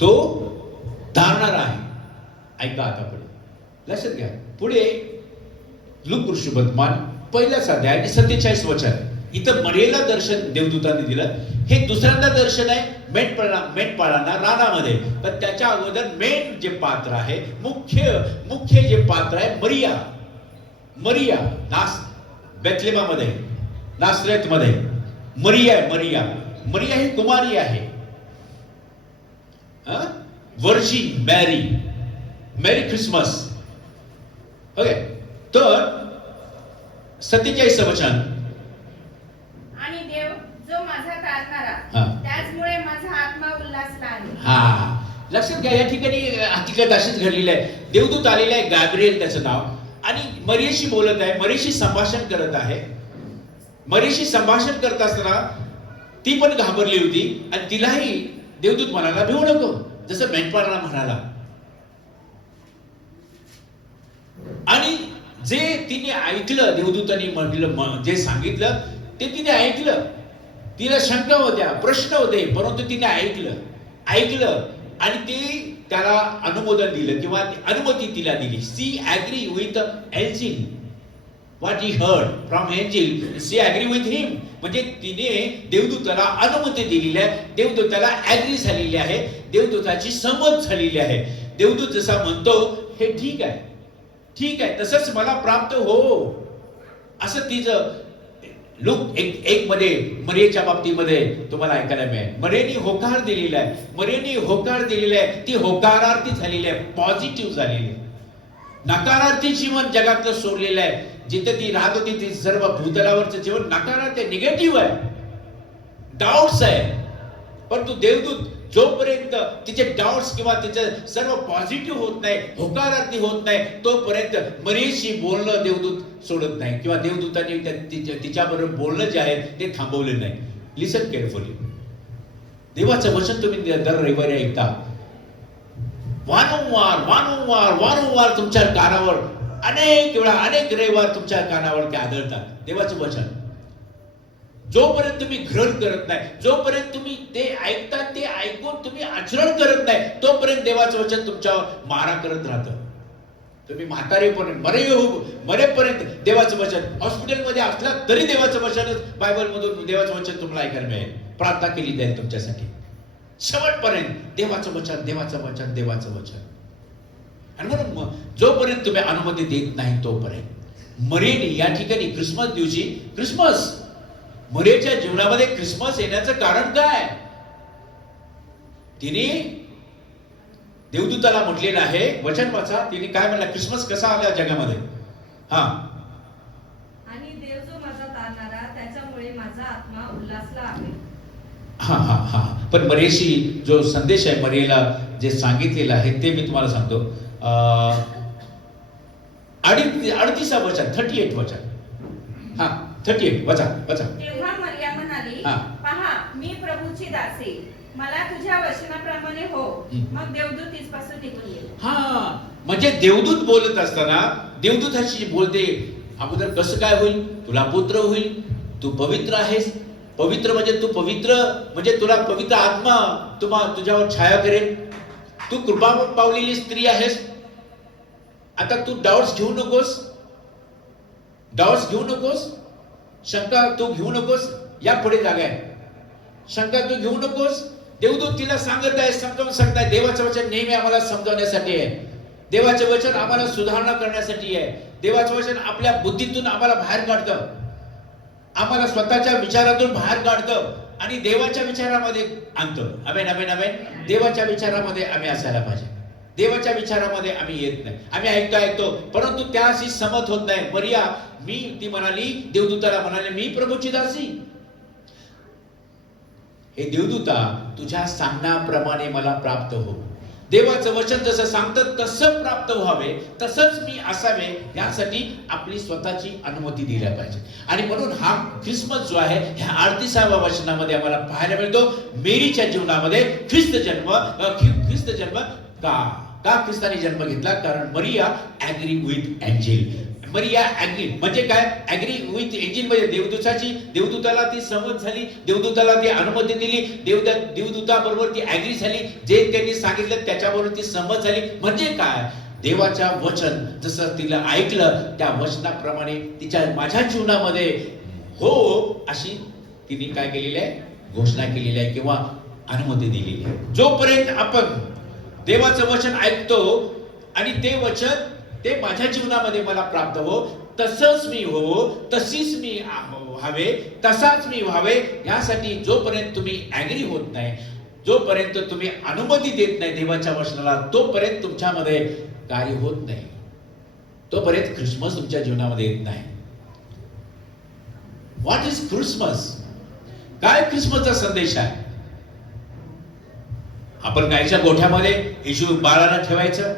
तो तारणारा आहे. ऐका आता पुढे, लक्षात घ्या. पुढे लूका शुभवर्तमान 1 अध्याय आणि 47 वचन. इथं मरियेला दर्शन देवदूतांनी दिलं. हे दुसऱ्यांदा दर्शन आहे मेंढपाळांना रानामध्ये. पण त्याच्या अगोदर मेन जे पात्र आहे, मुख्य जे पात्र आहे, मरिया बेथलेहमामध्ये, नासरेतमध्ये मरिया ही कुमारी आहे. वर्जिन मेरी ख्रिसमस. ओके, तर 47 वचन. आणि देव जो माझा तारणारा, त्याचमुळे माझा आत्मा उल्हासला आहे. हा, लक्षात घ्या, या ठिकाणी हकीकत अशीच घडलेली आहे. देवदूत आलेला आहे, गॅब्रिएल त्याचं नाव, आणि मरियेशी बोलत आहे, मरियेशी संभाषण करत आहे. मरियेशी संभाषण करत असताना ती पण घाबरली होती आणि तिलाही देवदूत म्हणाला, भिवू नको, जसं मेंढपाळाला म्हणाला. आणि जे तिने ऐकलं, देवदूतांनी म्हटलं, जे सांगितलं ते तिने ऐकलं. तिला शंका होत्या, प्रश्न होते, परंतु तिने ऐकलं आणि ती त्याला अनुमोदन दिलं किंवा अनुमती तिला दिली. She agree with angel, what he heard from angel, she agree with him. म्हणजे तिने देवदूताला अनुमती दिलेली आहे, देवदूताला ऍग्री झालेली आहे, देवदूताची सहमत झालेली आहे. देवदूत जसा म्हणतो हे ठीक आहे, तसंच मला प्राप्त हो, असं तिचं लूक 1 मध्ये मरियेच्या बाबतीमध्ये तुम्हाला ऐकायला मिळेल. मरियेने होकार दिलेला आहे, ती होकारार्थी झालेली आहे, पॉझिटिव्ह झालेली आहे. नकारार्थी जीवन जगातलं सोडलेलं आहे. जिथे ती राहत होती ती सर्व भूतलावरचं जीवन नकारार्थी, निगेटिव्ह आहे. डाऊट्स आहे. परंतु देवदूत जोपर्यंत तिचे डाऊट्स किंवा तिचे सर्व पॉझिटिव्ह होत नाही, होकारार्थी होत नाही, तोपर्यंत मरीशी बोलणं देवदूत सोडत नाही किंवा देवदूतांनी तिच्याबरोबर बोलणं जे आहे ते थांबवले नाही. लिसन केअरफुली. देवाचं वचन तुम्ही दर रविवारी ऐकता. वारंवार तुमच्या कानावर अनेक वेळा, अनेक रविवार तुमच्या कानावर ते आदळतात देवाचं वचन. जोपर्यंत तुम्ही ग्रहण करत नाही, जोपर्यंत तुम्ही ते ऐकता, ते ऐकून तुम्ही आचरण करत नाही, तोपर्यंत देवाचं वचन तुमच्यावर मारा करत राहतं. तुम्ही म्हातारेपर्यंत मरेपर्यंत देवाचं वचन, हॉस्पिटलमध्ये असला तरी देवाचं वचनच, बायबलमधून देवाचं वचन तुम्हाला ऐकायला मिळेल. प्रार्थना केली जाईल तुमच्यासाठी. शेवटपर्यंत देवाचं वचन, देवाचं वचन, देवाचं वचन. आणि म्हणून जोपर्यंत तुम्ही अनुमती देत नाही तोपर्यंत मरीने या ठिकाणी ख्रिसमस दिवशी, ख्रिसमस मरीच्या जीवनामध्ये ख्रिसमस येण्याचं कारण काय? तिने देवदूताला म्हटलेलं आहे, वचन वाचा, तिने काय म्हणलं, ख्रिसमस कसा आला जगामध्ये. हा, आणि देव जो माझा तारणारा, त्याच्यामुळे माझा आत्मा उल्हासला आहे. हा हा हा. पण मरीशी जो संदेश आहे, मरीला जे सांगितलेलं आहे ते मी तुम्हाला सांगतो. 38 वचन, 38 वचन. हा, 38 वाचा. तेव्हा मरिया म्हणाली, हा. पहा, मी प्रभूची दासी, मला तुझ्या वचनाप्रमाणे हो. मग देवदूत तिच्यापासून निघून गेले. हा, म्हणजे देवदूत बोलत असताना देवदूताशी बोलते, अगोदर कसं काय होईल, तुला पुत्र होईल, तू पवित्र आहेस. पवित्र म्हणजे तू पवित्र, म्हणजे तुला पवित्र आत्मा तुझ्यावर छाया करेल. तू कृपा पावलेली स्त्री आहेस. आता तू डाऊट्स घेऊ नकोस, शंका तू घेऊ नकोस. या पुढे जागा आहे, शंका तू घेऊ नकोस. देवदूत तिला सांगत आहे, समजावून सांगताय. देवाचं वचन नेहमी आम्हाला समजावण्यासाठी आहे. देवाचे वचन आम्हाला सुधारणा करण्यासाठी आहे. देवाचं वचन आपल्या बुद्धीतून आम्हाला बाहेर काढतं, आम्हाला स्वतःच्या विचारातून बाहेर काढतं आणि देवाच्या विचारामध्ये आणतं. आमेन, आमेन, आमेन. देवाच्या विचारामध्ये आम्ही असायला पाहिजे. देवाच्या विचारामध्ये आम्ही येत नाही. आम्ही ऐकतो, परंतु त्याशी सहमत होत नाही. मरिया, ती म्हणाली, देवदूताला म्हणाले, मी प्रभूची दासी. हे देवदूता, तुझ्या सांगण्याप्रमाणे मला प्राप्त हो. देवाचं वचन जसं सांगतं तसं प्राप्त व्हावे, तसंच मी असावे, यासाठी आपली स्वतःची अनुमती दिल्या पाहिजे. आणि म्हणून हा ख्रिसमस जो आहे, ह्या 38व्या वचनामध्ये आम्हाला पाहायला मिळतो. मेरीच्या जीवनामध्ये ख्रिस्त जन्म का ख्रिस्ताने जन्म घेतला? कारण Maria agree with angel. Maria agree म्हणजे काय? ऍग्री विथ एंजेल म्हणजे देवदूताला ती सहमत झाली, देवदूताला ती अनुमती दिली, देवदूताबरोबर ती ऍग्री झाली. जे त्यांनी सांगितलं त्याच्याबरोबर ती सहमत झाली. म्हणजे काय? देवाच्या वचन जसं तिला ऐकलं, त्या वचनाप्रमाणे माझ्या जीवनामध्ये हो अशी तिने काय केलेली आहे? घोषणा केलेली आहे किंवा अनुमती दिलेली आहे. जोपर्यंत आपण देवाचं वचन ऐकतो आणि ते वचन ते माझ्या जीवनामध्ये मला प्राप्त हो, तसंच मी हो, तशीच मी व्हावे, तसाच मी व्हावे, यासाठी जोपर्यंत तुम्ही ऍग्री होत नाही, जोपर्यंत तुम्ही अनुमती देत नाही देवाच्या वचनाला, तोपर्यंत तुमच्यामध्ये कार्य होत नाही, तोपर्यंत ख्रिसमस तुमच्या जीवनामध्ये येत नाही. What is Christmas? काय ख्रिसमसचा संदेश आहे? आपण गायच्या गोठ्यामध्ये येशू बाळाला ठेवायचं,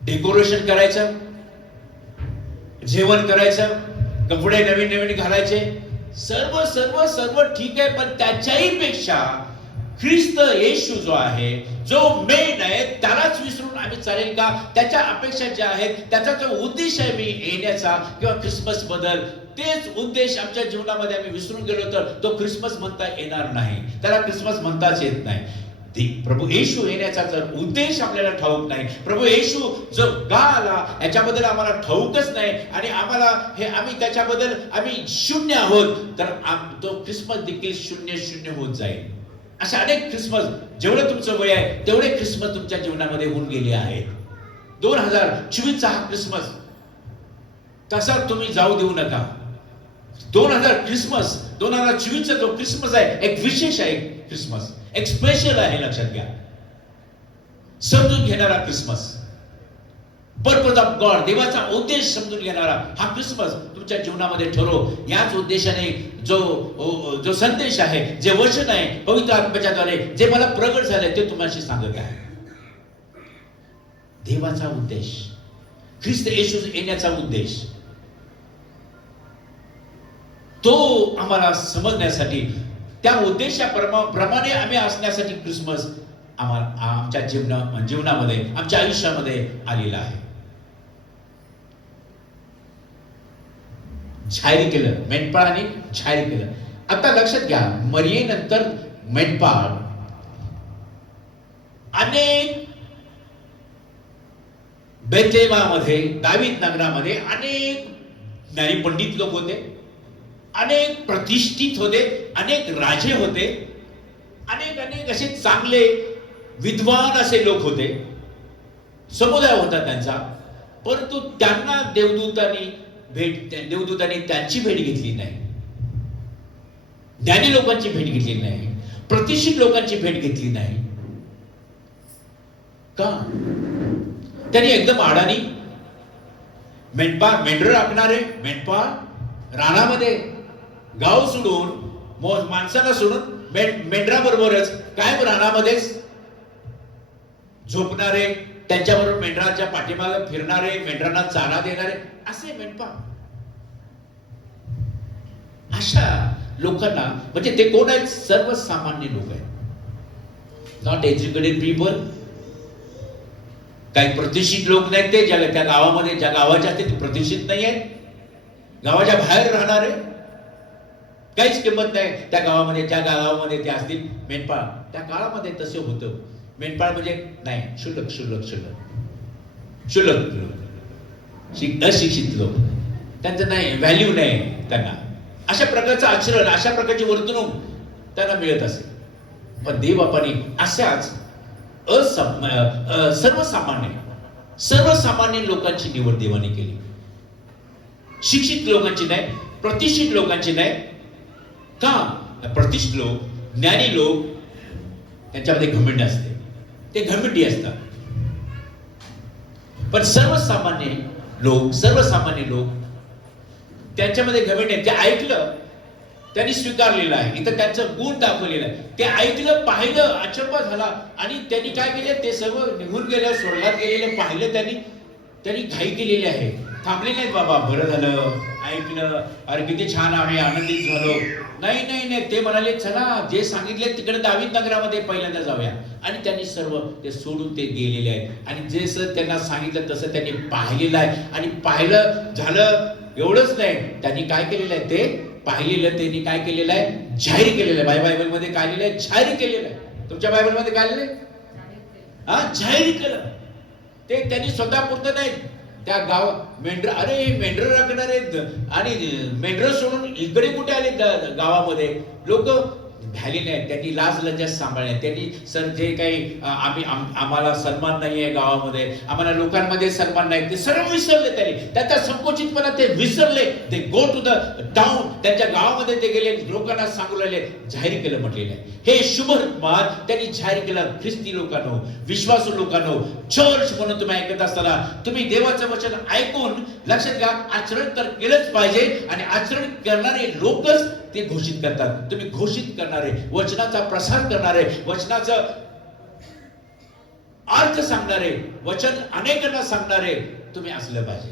डेकोरेशन करायचं, जेवण करायचं, कपडे नवीन घालायचे, सर्व ठीक आहे. पण त्याच्याही पेक्षा ख्रिस्त येशू जो आहे, जो मेन आहे, त्यालाच विसरून आम्ही चालेल का? त्याच्या अपेक्षा ज्या आहेत, त्याचा जो उद्देश आहे मी येण्याचा किंवा ख्रिसमस बद्दल, तेच उद्देश आमच्या जीवनामध्ये आम्ही विसरून गेलो तर तो ख्रिसमस म्हणता येणार नाही, त्याला ख्रिसमस म्हणताच येत नाही. प्रभू येशू येण्याचा जर उद्देश आपल्याला ठाऊक नाही, प्रभू येशू जो का आला याच्याबद्दल आम्हाला ठाऊकच नाही, आणि आम्ही त्याच्याबद्दल आम्ही शून्य आहोत, तर तो ख्रिसमस देखील शून्य होत जाईल. अशा अनेक ख्रिसमस, जेवढं तुमचं वय आहे तेवढे ख्रिसमस तुमच्या जीवनामध्ये होऊन गेले आहेत. 2024चा हा ख्रिसमस तसा तुम्ही जाऊ देऊ नका. 2024चा जो ख्रिसमस आहे, एक विशेष आहे ख्रिसमस, एक स्पेशल आहे, लक्षात घ्या. समजून घेणारा ख्रिसमस. पर्पज ऑफ गॉड, देवाचा उद्देश समजून घेणारा हा क्रिसमस तुमच्या जीवनामध्ये ठरव. याच उद्देशाने जो संदेश आहे, जे वचन आहे पवित्र आत्म्याच्याद्वारे जे मला प्रगट झाले ते तुम्हाला सांगत आहे. देवाचा उद्देश, ख्रिस्त येशू येण्याचा उद्देश, तो आम्हाला समजण्यासाठी, त्या उद्देशाप्रमाणे आम्ही असण्यासाठी क्रिसमस आम्हाला आमच्या जीवनामध्ये आमच्या आयुष्यामध्ये आलेला आहे. जाहीर केलं, मेंढपाळाने जाहीर केलं. आता लक्षात घ्या, मरियेनंतर मेंढपाळ अनेक बेथलेहेमामध्ये, दावीद नगरामध्ये अनेक ज्ञानी पंडित लोक होते, अनेक प्रतिष्ठित होते, अनेक राजे होते, अनेक असे चांगले विद्वान असे लोक होते, समुदाय होता त्यांचा. परंतु त्यांना देवदूतांनी त्यांची भेट घेतली नाही, ज्ञानी लोकांची भेट घेतली नाही, प्रतिष्ठित लोकांची भेट घेतली नाही. का? त्यांनी एकदम अडाणी मेंढर राखणारे मेंढपाळ रानामध्ये गाव सोडून, माणसाला सोडून मेंढराबरोबरच कायम रानामध्येच झोपणारे, त्यांच्याबरोबर मेंढराच्या पाठीमागे फिरणारे, मेंढरांना चारा देणारे असे मेंढपाळ. अशा लोकांना, म्हणजे ते कोण आहेत? सर्वसामान्य लोक आहेत, नॉट एज्युकेटेड पीपल. काही प्रतिष्ठित लोक नाहीत ते, त्या गावामध्ये, ज्या गावाच्या असते ते प्रतिष्ठित नाही आहेत, गावाच्या बाहेर राहणारे, काहीच किंमत नाही त्या गावामध्ये, ज्या गावामध्ये ते असतील. मेंढपाळ त्या काळामध्ये तसे होतं. मेंढपाळ म्हणजे नाही, अशिक्षित लोक, त्यांचं नाही, व्हॅल्यू नाही त्यांना. अशा प्रकारचं आचरण, अशा प्रकारची वर्तणूक त्यांना मिळत असेल. पण देव बापाने अशाच सर्वसामान्य लोकांची निवड देवाने केली. शिक्षित लोकांची नाही, प्रतिष्ठित लोकांची नाही. का? प्रतिष्ठित लोक, ज्ञानी लोक, त्यांच्यामध्ये घमंड असते, ते घमंडी असतात. पण सर्वसामान्य लोक त्यांच्यामध्ये घमंड आहे. ते ऐकलं, त्यांनी स्वीकारलेलं आहे, इथं त्यांचं गुण दाखवलेलं आहे. ते ऐकलं, पाहिलं, आश्चर्य झाला आणि त्यांनी काय केलं? ते सर्व निघून गेलं, स्वर्गात गेलेलं पाहिलं. त्यांनी घाई केलेली आहे, थांबले नाहीत. बाबा बरं झालं, ऐकलं, अरे किती छान आहे, आनंदित झालो. नाही, ते म्हणाले चला जे सांगितले तिकडे दावीद नगरामध्ये पहिल्यांदा जाऊया. आणि त्यांनी सर्व ते सोडून ते गेलेले आहेत. आणि जसं त्यांना सांगितलं तसं त्यांनी पाहिलेलं आहे. आणि पाहिलं झालं एवढंच नाही, त्यांनी काय केलेलं आहे? ते पाहिलेलं त्यांनी काय केलेलं आहे? जाहीर केलेलं आहे. बायबलमध्ये काय लिहिलं आहे? जाहीर केलेलं आहे. तुमच्या बायबलमध्ये काय लिहिलंय? जाहीर केलं. ते त्यांनी स्वतः पुरतं नाही, त्या गाव मेंढर राखणारे आणि मेंढर सोडून इकडे कुठे आले गावामध्ये लोक झाले नाही. त्यांनी लाज लज्जा सांभाळल्या. त्यांनी सर जे काही आम्हाला सन्मान नाही आहे गावामध्ये, आम्हाला लोकांमध्ये सन्मान नाही, ते सर्व विसरले. त्यांनी त्याचा संकोचितपणा ते विसरले. ते गो टू द टाउन, त्यांच्या गावामध्ये ते गेले, लोकांना सांगू लागले, जाहीर केलं म्हटलेलं आहे. हे शुभवर्तमान त्यांनी जाहीर केलं. ख्रिस्ती लोकांनो, विश्वासू लोकांनो, चर्च म्हणून तुम्ही ऐकत असताना तुम्ही देवाचं वचन ऐकून लक्षात घ्या, आचरण तर केलंच पाहिजे. आणि आचरण करणारे लोकच ते घोषित करतात. तुम्ही घोषित करणारे, वचनाचा प्रसार करणारे, वचनाचा अर्थ सांगणारे, वचन अनेकांना सांगणारे तुम्ही असलं पाहिजे.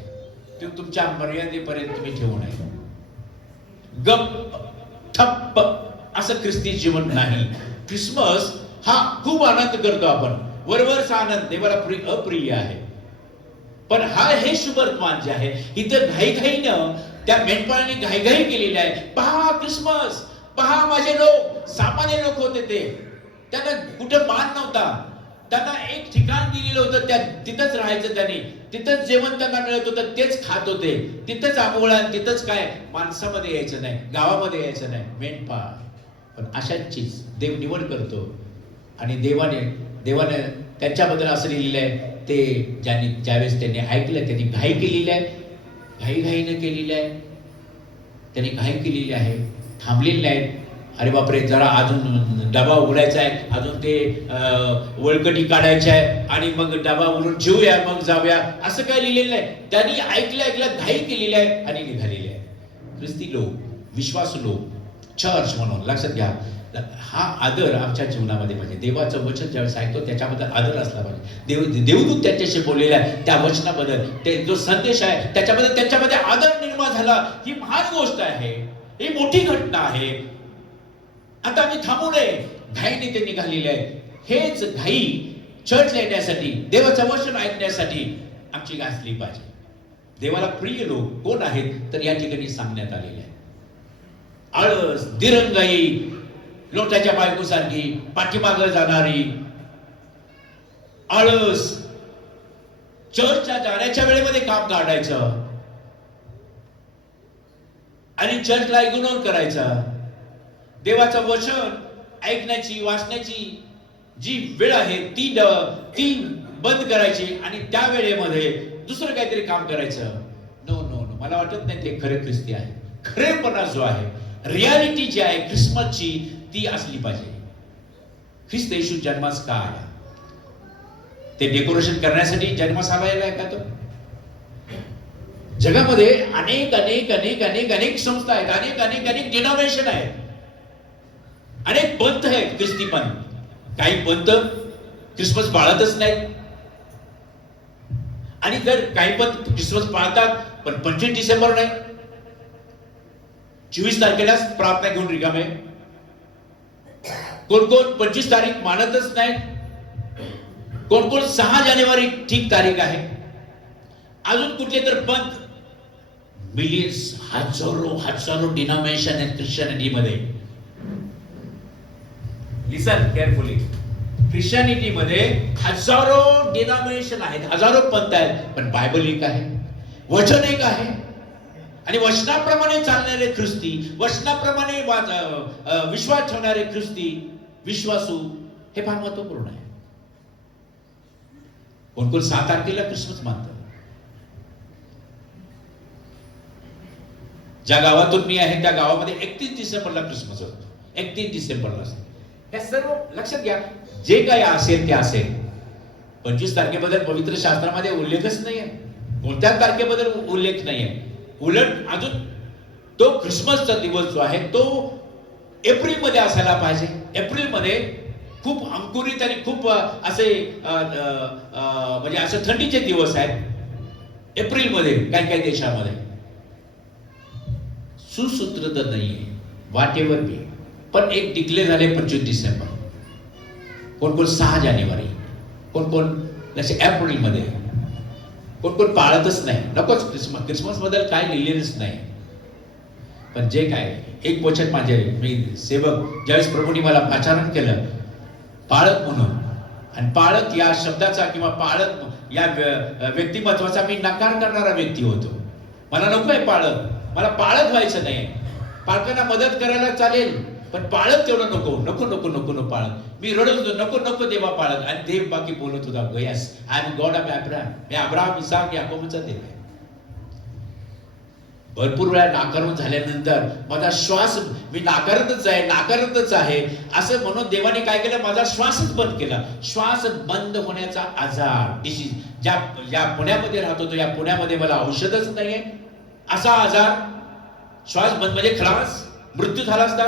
तुम्ही तुमच्या मर्यादेपर्यंत तुम्ही ठेवू नये. गप ठप्प असं ख्रिस्ती जीवन नाही. क्रिसमस हा खूप आनंद करतो आपण, वरवरचा आनंद देवाला अप्रिय आहे. पण हे शुभवर्तमान जे आहे, इथं घाईघाईनं त्या मेंढपाळांनी घाईघाई केलेली आहे. पहा क्रिसमस, पहा माझे लोक, सामान्य लोक होते ते, त्यांना कुठं मान नव्हता. त्यांना एक ठिकाण दिलेलं होतं, तिथंच राहायचं. त्यांनी तिथंच जेवण त्यांना मिळत होतं, तेच खात होते. तिथंच आंबोळा, तिथंच काय, माणसामध्ये यायचं नाही, गावामध्ये यायचं नाही. मेंढपाळ. पण अशाचीच देव निवड करतो. आणि देवाने त्यांच्याबद्दल असं लिहिलेलं आहे, ते ज्यावेळेस त्यांनी ऐकलं त्यांनी घाई केलेली आहे, घाईघाईनं केलेली आहे. त्यांनी घाई केलेली आहे, थांबलेले आहेत. अरे बापरे, जरा अजून डबा उघडायचा आहे, अजून ते वळकटी काढायची आहे आणि मग डबा उघडून जेऊया मग जाऊया, असं काय लिहिलेलं नाही. त्यांनी ऐकल्या घाई केलेली आहे आणि निघालेली आहे. ख्रिस्ती लोक, विश्वासू लोक, चर्च म्हणून लक्षात घ्या, हा आदर आमच्या जीवनामध्ये पाहिजे. देवाचं वचन ज्यावेळेस ऐकतो त्याच्याबद्दल आदर असला पाहिजे. देवदूत त्यांच्याशी बोललेला आहे, त्या वचनाबद्दल ते जो संदेश आहे त्याच्याबद्दल त्यांच्यामध्ये आदर निर्माण झाला. ही महान गोष्ट आहे, ही मोठी घटना आहे. आता आम्ही थांबू नये, घाईने ते निघालेले आहे. हेच घाई चर्चला येण्यासाठी, देवाचं वचन ऐकण्यासाठी आमची घासली पाहिजे. देवाला प्रिय लोक कोण आहेत तर या ठिकाणी सांगण्यात आलेले आहे. आळस, दिरंगाई, लोटाच्या बायकोसारखी पाठीमागं जाणारी, आळस, चर्चला जाण्याच्या वेळेमध्ये काम काढायचं आणि चर्चला इग्नोर करायचं. देवाचं वचन ऐकण्याची, वाचण्याची जी वेळ आहे ती बंद करायची आणि त्या वेळेमध्ये दुसरं काहीतरी काम करायचं. नो नो नो, मला वाटत नाही ते खरे ख्रिस्ती आहे. खरेपणा जो आहे, रियालिटी जी आहे ख्रिसमसची, ती असली पाहिजे. ख्रिस्त येशू जन्मास का आला? ते डेकोरेशन करण्यासाठी जन्मास आलाय का तो? जगामध्ये अनेक अनेक अनेक अनेक अनेक संस्था आहेत, अनेक अनेक अनेक डिनॉमिनेशन आहेत, अनेक पंथ आहेत ख्रिस्ती पंथ. काही पंथ ख्रिसमस पाळतच नाहीत आणि जर काही पंथ ख्रिसमस पाळतात पण 25 डिसेंबर नाही, 24 तारखेला प्रार्थना घेऊन रिकामे. कोण कोण 25 तारीख मानतच नाही, कोण कोण 6 जानेवारी ठीक तारीख आहे. अजून कुठले तर पंथ, मिलियन्स, हजारो डिनॉमिनेशन आहेत ख्रिश्चनिटी मध्ये. लिसन केअरफुली, ख्रिश्चनिटी मध्ये हजारो डिनॉमिनेशन आहेत, हजारो पंथ आहेत, पण बायबल एक आहे, वचन एक आहे आणि वचनाप्रमाणे चालणारे ख्रिस्ती, वचनाप्रमाणे विश्वास ठेवणारे ख्रिस्ती, विश्वासू, हे फार महत्वपूर्ण आहे. कोण कोण 6 तारखेला ख्रिसमस मानतात. ज्या गावातून मी आहे त्या गावामध्ये 31 डिसेंबरला ख्रिसमस होतो. 31 डिसेंबरला. हे सर्व लक्षात घ्या, जे काही असेल ते असेल. 25 तारखेबद्दल पवित्र शास्त्रामध्ये उल्लेखच नाहीये, कोणत्याच तारखेबद्दल उल्लेख नाहीये. उलट अजून तो ख्रिसमसचा दिवस जो आहे तो एप्रिल मध्ये असायला पाहिजे. एप्रिल मध्ये खूप अंकुरित आणि खूप असे म्हणजे असं थंडीचे दिवस आहेत एप्रिल मध्ये काही काही देशामध्ये. सुसूत्रता नाहीये वाटेवर बी, पण एक डिक्लेअर झाले 25 डिसेंबर, कोण कोण 6 जानेवारी, कोण कोण एप्रिल मध्ये, कोण कोण पाळतच नाही. नकोच, क्रिसमस बद्दल काय लिहिलेलंच नाही. पण जे काय एक वचन माझे, मी सेवक ज्यावेळेस प्रभूंनी मला पाचारण केलं पाळक म्हणून, आणि पाळक या शब्दाचा किंवा पाळक या व्यक्तिमत्वाचा मी नकार करणारा व्यक्ती होतो. मला नकोय पाळक, मला पाळक व्हायचं नाही. पालकांना मदत करायला चालेल पण पाळक तेवढं नको नको नको नको नको पाळक. मी रडत होतो, नको नको देवा पाळक. आणि देव बाकी बोलत होता, yes I am God of Abraham. मी अब्राहम, इसाक, याकोबचा देव आहे. भरपूर वेळा नाकारून झाल्यानंतर माझा श्वास, मी नाकारतच आहे असं म्हणून देवाने काय केलं, माझा श्वासच बंद केला. श्वास बंद होण्याचा आजार, डिसीज, ज्या पुण्यामध्ये राहतो तो, या पुण्यामध्ये मला औषधच नाहीये असा आजार. श्वास बंद म्हणजे खलास, मृत्यू झाला असता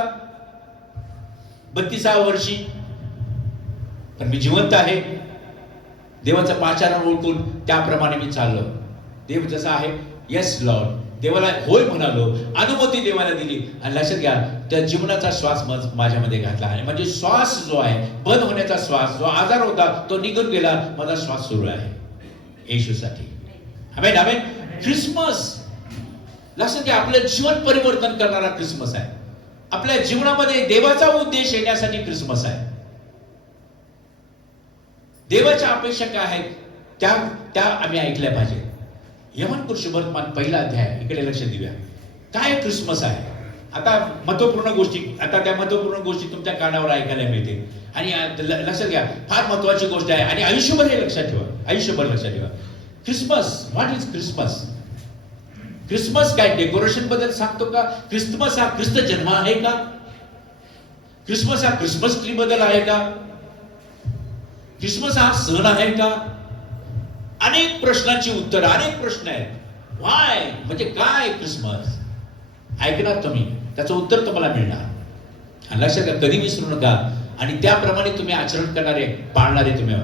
32व्या वर्षी. पण मी जिवंत आहे, देवाचं पाचारण ओळखून त्याप्रमाणे मी चाललो. देव जसा आहे, येस लॉर्ड, देवाला होय म्हणालो, अनुमती देवाला दिली. आणि लक्षात घ्या, त्या जीवनाचा श्वास माझ्यामध्ये घातला आहे. म्हणजे श्वास जो आहे, बंद होण्याचा श्वास, जो आजार होता तो निघून गेला. माझा श्वास सुरू आहे येशूसाठी. आमेन आमेन. ख्रिसमस लक्षात घ्या, आपलं जीवन परिवर्तन करणारा ख्रिसमस आहे. आपल्या जीवनामध्ये देवाचा उद्देश येण्यासाठी ख्रिसमस आहे. देवाच्या अपेक्षा काय आहेत त्या आम्ही ऐकल्या पाहिजे. यवनपूर शुभवर्तमान 1 अध्याय, इकडे लक्ष देऊया. काय ख्रिसमस आहे? आता महत्वपूर्ण गोष्टी, आता त्या महत्वपूर्ण गोष्टी तुमच्या कानावर ऐकायला मिळते. आणि लक्षात घ्या, फार महत्वाची गोष्ट आहे आणि आयुष्यभर हे लक्षात ठेवा, आयुष्यभर लक्षात ठेवा. Christmas, what is Christmas? Christmas काय डेकोरेशन बद्दल सांगतो का? ख्रिसमस हा ख्रिस्त जन्म आहे का? क्रिसमस हा क्रिसमस ट्री बद्दल आहे का? क्रिसमस हा सण आहे का? अनेक प्रश्नांची उत्तर, अनेक प्रश्न आहेत. वाय म्हणजे काय क्रिसमस? ऐकणार तुम्ही, त्याचं उत्तर तुम्हाला मिळणार. आणि लक्षात घ्या, कधी विसरू नका. आणि त्याप्रमाणे तुम्ही आचरण करणारे, पाळणारे तुम्ही.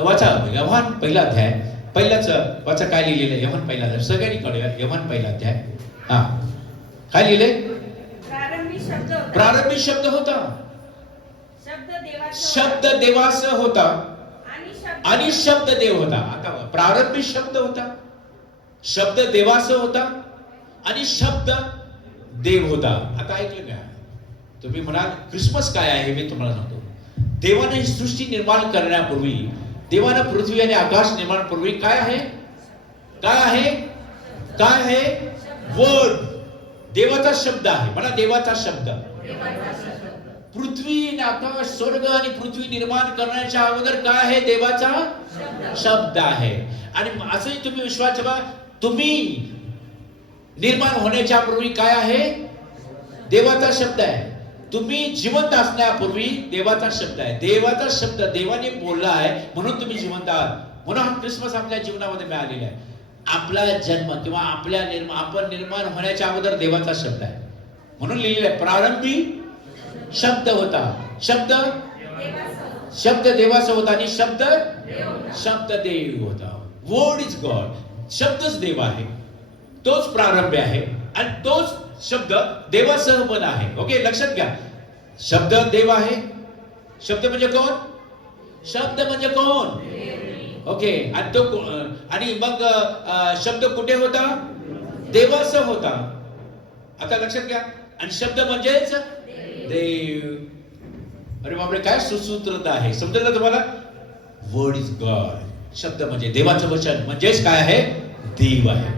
वाचा योहान पहिला अध्याय, पहिलाच वाचा काय लिहिलेलं आहे. योहान पहिला अध्याय सगळ्यांनी कळूया. योहान पहिला अध्याय. हा काय लिहिले? प्रारंभी शब्द होता. प्रारंभी शब्द होता. शब्द देवास होता आणि शब्द देव होता. आता प्रारंभी शब्द होता, शब्द देवास होता आणि शब्द देव होता. आता ऐकलं का? तुम्ही म्हणाल क्रिसमस काय आहे? मी तुम्हाला सांगतो. देवाने ही सृष्टी निर्माण करण्यापूर्वी, देवानं पृथ्वी आणि आकाश निर्माण पूर्वी काय आहे? काय आहे? काय आहे? वर्ड. देवाचा शब्द आहे. म्हणा देवाचा शब्द. पृथ्वी आणि आकाश, स्वर्ग आणि पृथ्वी निर्माण करण्याच्या अगोदर काय आहे? देवाचा शब्द आहे. आणि असंही तुम्ही विश्वास ठेवा, तुम्ही निर्माण होण्याच्या पूर्वी काय आहे? देवाचा शब्द आहे. तुम्ही जिवंत असण्यापूर्वी देवाचा शब्द आहे. देवाचा शब्द देवाने बोलला आहे म्हणून तुम्ही जिवंत आहात. म्हणून हा क्रिसमस आपल्या जीवनामध्ये मिळालेला आहे. आपला जन्म किंवा आपण निर्माण होण्याच्या अगोदर देवाचा शब्द आहे. म्हणून लिहिलेलं आहे प्रारंभी शब्द होता. शब्द देवाचा होता आणि शब्द देव होता. Word is God. शब्दच देव आहे, तोच प्रारंभ आहे आणि तोच शब्द देवासह पण आहे. ओके, लक्षात घ्या. शब्द देव आहे. शब्द म्हणजे कोण? शब्द म्हणजे कोण? ओके. आणि तो आणि मग शब्द कुठे होता? देवासह होता. आता लक्षात घ्या. आणि शब्द म्हणजेच देव. अरे बापरे, काय सुसूत्रता आहे. समजलं तुम्हाला? Word is God. शब्द म्हणजे देवाचं वचन, म्हणजेच काय आहे? देव आहे.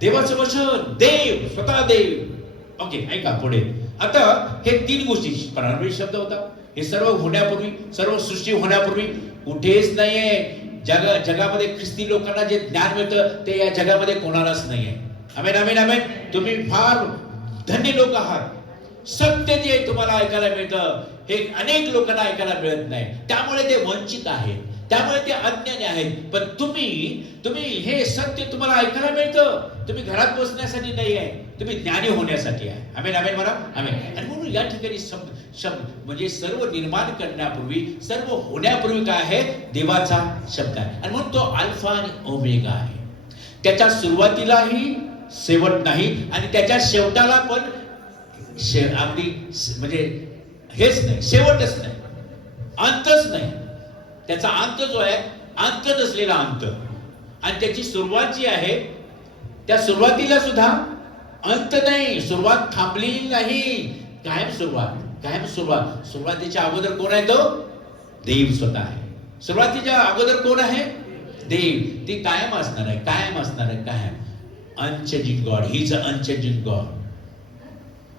देवाचं वचन, देव, स्वतः देव. ओके, ऐका पुढे. आता हे तीन गोष्टी, प्रारंभी शब्द होता, हे सर्व होण्यापूर्वी, सर्व सृष्टी होण्यापूर्वी कुठेच नाहीये. जगामध्ये ख्रिस्ती लोकांना जे ज्ञान मिळतं ते या जगामध्ये कोणालाच नाहीये. आमेन, आमेन, आमेन. तुम्ही फार धन्य लोक आहात. सत्य जे तुम्हाला ऐकायला मिळतं हे अनेक लोकांना ऐकायला मिळत नाही. त्यामुळे ते वंचित आहेत, त्यामुळे ते अज्ञानी आहेत. पण तुम्ही हे सत्य तुम्हाला ऐकायला मिळतं. तुम्ही घरात बसण्यासाठी नाही आहे, तुम्ही ज्ञानी होण्यासाठी आहे. आमेन, आमेन म्हणा. आमेन. आणि म्हणून या ठिकाणी शब्द म्हणजे सर्व निर्माण करण्यापूर्वी, सर्व होण्यापूर्वी काय आहे? देवाचा शब्द आहे. आणि म्हणून तो अल्फा आणि ओमेगा आहे. त्याच्या सुरुवातीलाही शेवट नाही आणि त्याच्या शेवटाला पण अगदी म्हणजे हेच नाही, शेवटच नाही, अंतच नाही. त्याचा अंत जो आहे, अंत नसलेला अंत. आणि त्याची सुरुवात जी आहे, त्या सुरुवातीला सुद्धा अंत नाही. सुरुवात थांबलेली नाही, कायम सुरुवात, कायम सुरुवात. सुरुवातीच्या अगोदर कोण आहे? तो देव स्वतः आहे. सुरुवातीच्या अगोदर कोण आहे? देव. ती कायम असणार आहे, कायम असणार आहे, कायम. Unchanging God. He is a unchanging God.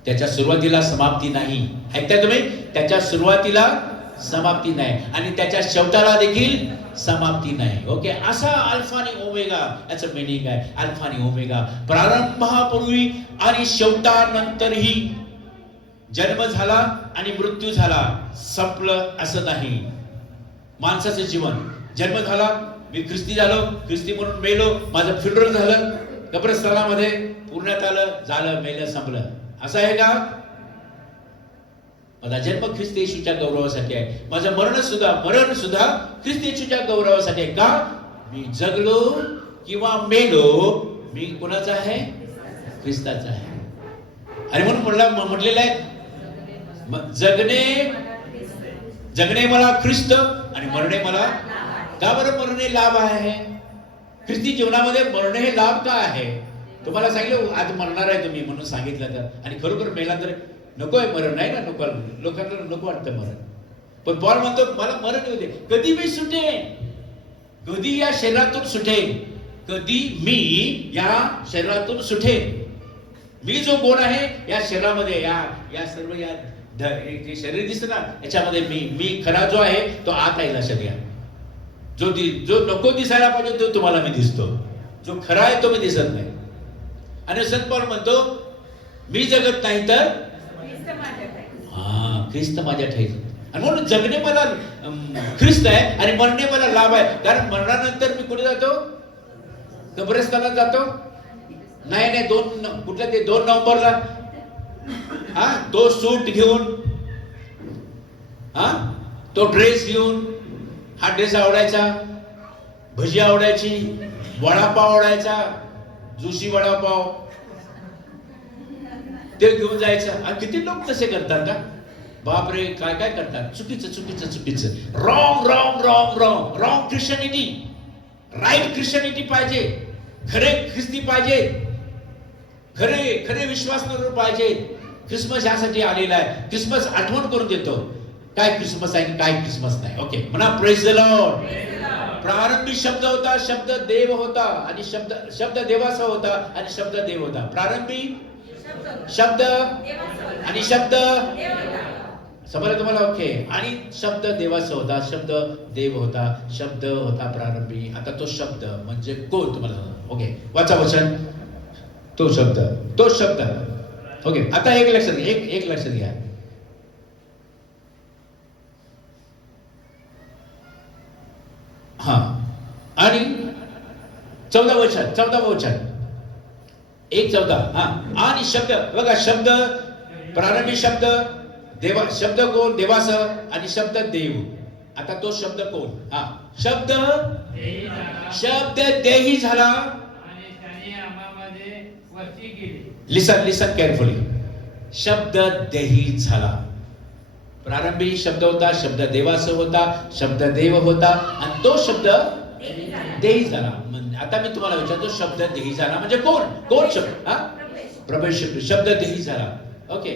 त्याच्या सुरुवातीला समाप्ती नाही. ऐकताय तुम्ही? त्याच्या सुरुवातीला समाप्ती नाही आणि त्याच्या शेवटाला देखील समाप्ती नाही. ओके, असा अल्फा आणि ओमेगा याचं मीनिंग आहे. अल्फा आणि ओमेगा, प्रारंभापूर्वी आणि शेवटानंतरही. जन्म झाला आणि मृत्यू झाला, संपलं असं नाही. माणसाचं जीवन, जन्म झाला, मी ख्रिस्ती झालो, ख्रिस्ती म्हणून मेलो, माझं फ्युनरल झालं, कब्रस्थानामध्ये पुण्यात आलं, झालं, मेलं, संपलं, असं आहे का? माझा जन्म ख्रिस्त येशूच्या गौरवासाठी आहे. माझं मरण सुद्धा ख्रिस्त येशूच्या गौरवासाठी आहे. का? मी जगलो किंवा मेलो, मी कोणाचा आहे? ख्रिस्ताचा आहे. आणि म्हणून म्हटलेलं आहे, जगणे मला ख्रिस्त आणि मरणे मला. का बरं मरणे लाभ आहे? ख्रिस्ती जीवनामध्ये मरणे हे लाभ का आहे? तुम्हाला सांगितलं आज मरणार आहे तुम्ही म्हणून सांगितलं तर, आणि खरोखर मेला तर नको आहे मरण, नाही ना, नको. लोकांना नको वाटतं मरण. पण पॉल म्हणतो मला मरण येऊ दे, कधी मी सुटेन, कधी या शरीरातून सुटेन, कधी मी या शरीरातून सुटेन. मी जो कोण आहे या शरीरामध्ये, या सर्व या जे शरीर दिसतं ना याच्यामध्ये मी खरा जो आहे तो आत आहे लक्षात घ्या. जो नको दिसायला पाहिजे तो तुम्हाला मी दिसतो, जो खरा आहे तो मी दिसत नाही. आणि संत पौल म्हणतो मी जगत नाही तर ख्रिस्त माझ्या ठाईत. आणि म्हणून जगणे मला ख्रिस्त आहे आणि मरणे मला लाभ आहे. कारण मरणानंतर मी कुठे जातो? कब्रस्तानात जातो? नाही, कुठल्या ते 2 नोव्हेंबरला तो सूट घेऊन, तो ड्रेस घेऊन, हा ड्रेस आवडायचा, भजी आवडायची, वडापाव आवडायचा, जुशी वडापाव, ते घेऊन जायचं. आणि किती लोक तसे करतात का? बापरे, काय काय करतात. चुकीचं. Wrong Christianity. राईट ख्रिश्चनिटी पाहिजे. खरे ख्रिस्ती पाहिजे. खरे विश्वास पाहिजे. ख्रिसमस यासाठी आलेला आहे. ख्रिसमस आठवण करून देतो काय ख्रिसमस आहे, काय ख्रिसमस नाही. ओके, म्हणा प्रेज द लॉर्ड. प्रारंभी शब्द होता, शब्द देव होता आणि शब्द देवाचा होता आणि शब्द देव होता. प्रारंभी शब्द आणि शब्द समजलं तुम्हाला? ओके. आणि शब्द देवाचा होता, शब्द देव होता, शब्द होता प्रारंभी. आता तो शब्द म्हणजे कोण तुम्हाला सांगा. ओके, वाचा वचन. तो शब्द. ओके, आता एक लक्षात घ्या, एक लक्षात घ्या. आणि 14 वचन 1:14. आणि शब्द बघा, शब्द प्रारंभी शब्द देवा, शब्द कोण? देवासह आणि शब्द देव. आता तो शब्द कोण? शब्द देही झाला. लिसन केअरफुली. शब्द देही झाला. प्रारंभी शब्द होता, शब्द देवासह होता, शब्द देव होता आणि तो शब्द देही झाला. आता मी तुम्हाला विचारतो, शब्द देही झाला म्हणजे कोण शब्द? प्रभू शब्द देही झाला. ओके.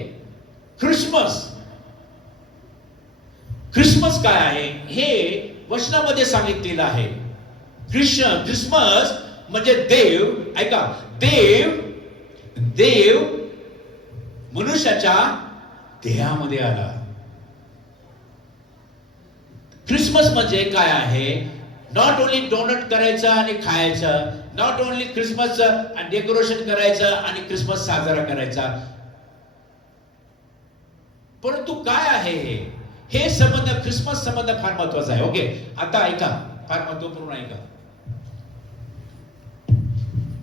ख्रिसमस काय आहे हे वचनामध्ये सांगितलेलं आहे. ख्रिसमस म्हणजे देव, ऐका, देव मनुष्याच्या देहामध्ये आला. ख्रिसमस म्हणजे काय आहे? नॉट ओनली डोनट करायचं आणि खायचं, नॉट ओनली ख्रिसमसचं डेकोरेशन करायचं आणि ख्रिसमस साजरा करायचा, परंतु काय आहे हे संबंध, ख्रिसमस संबंध फार महत्वाचा आहे. ओके, आता ऐका, फार महत्वपूर्ण ऐका.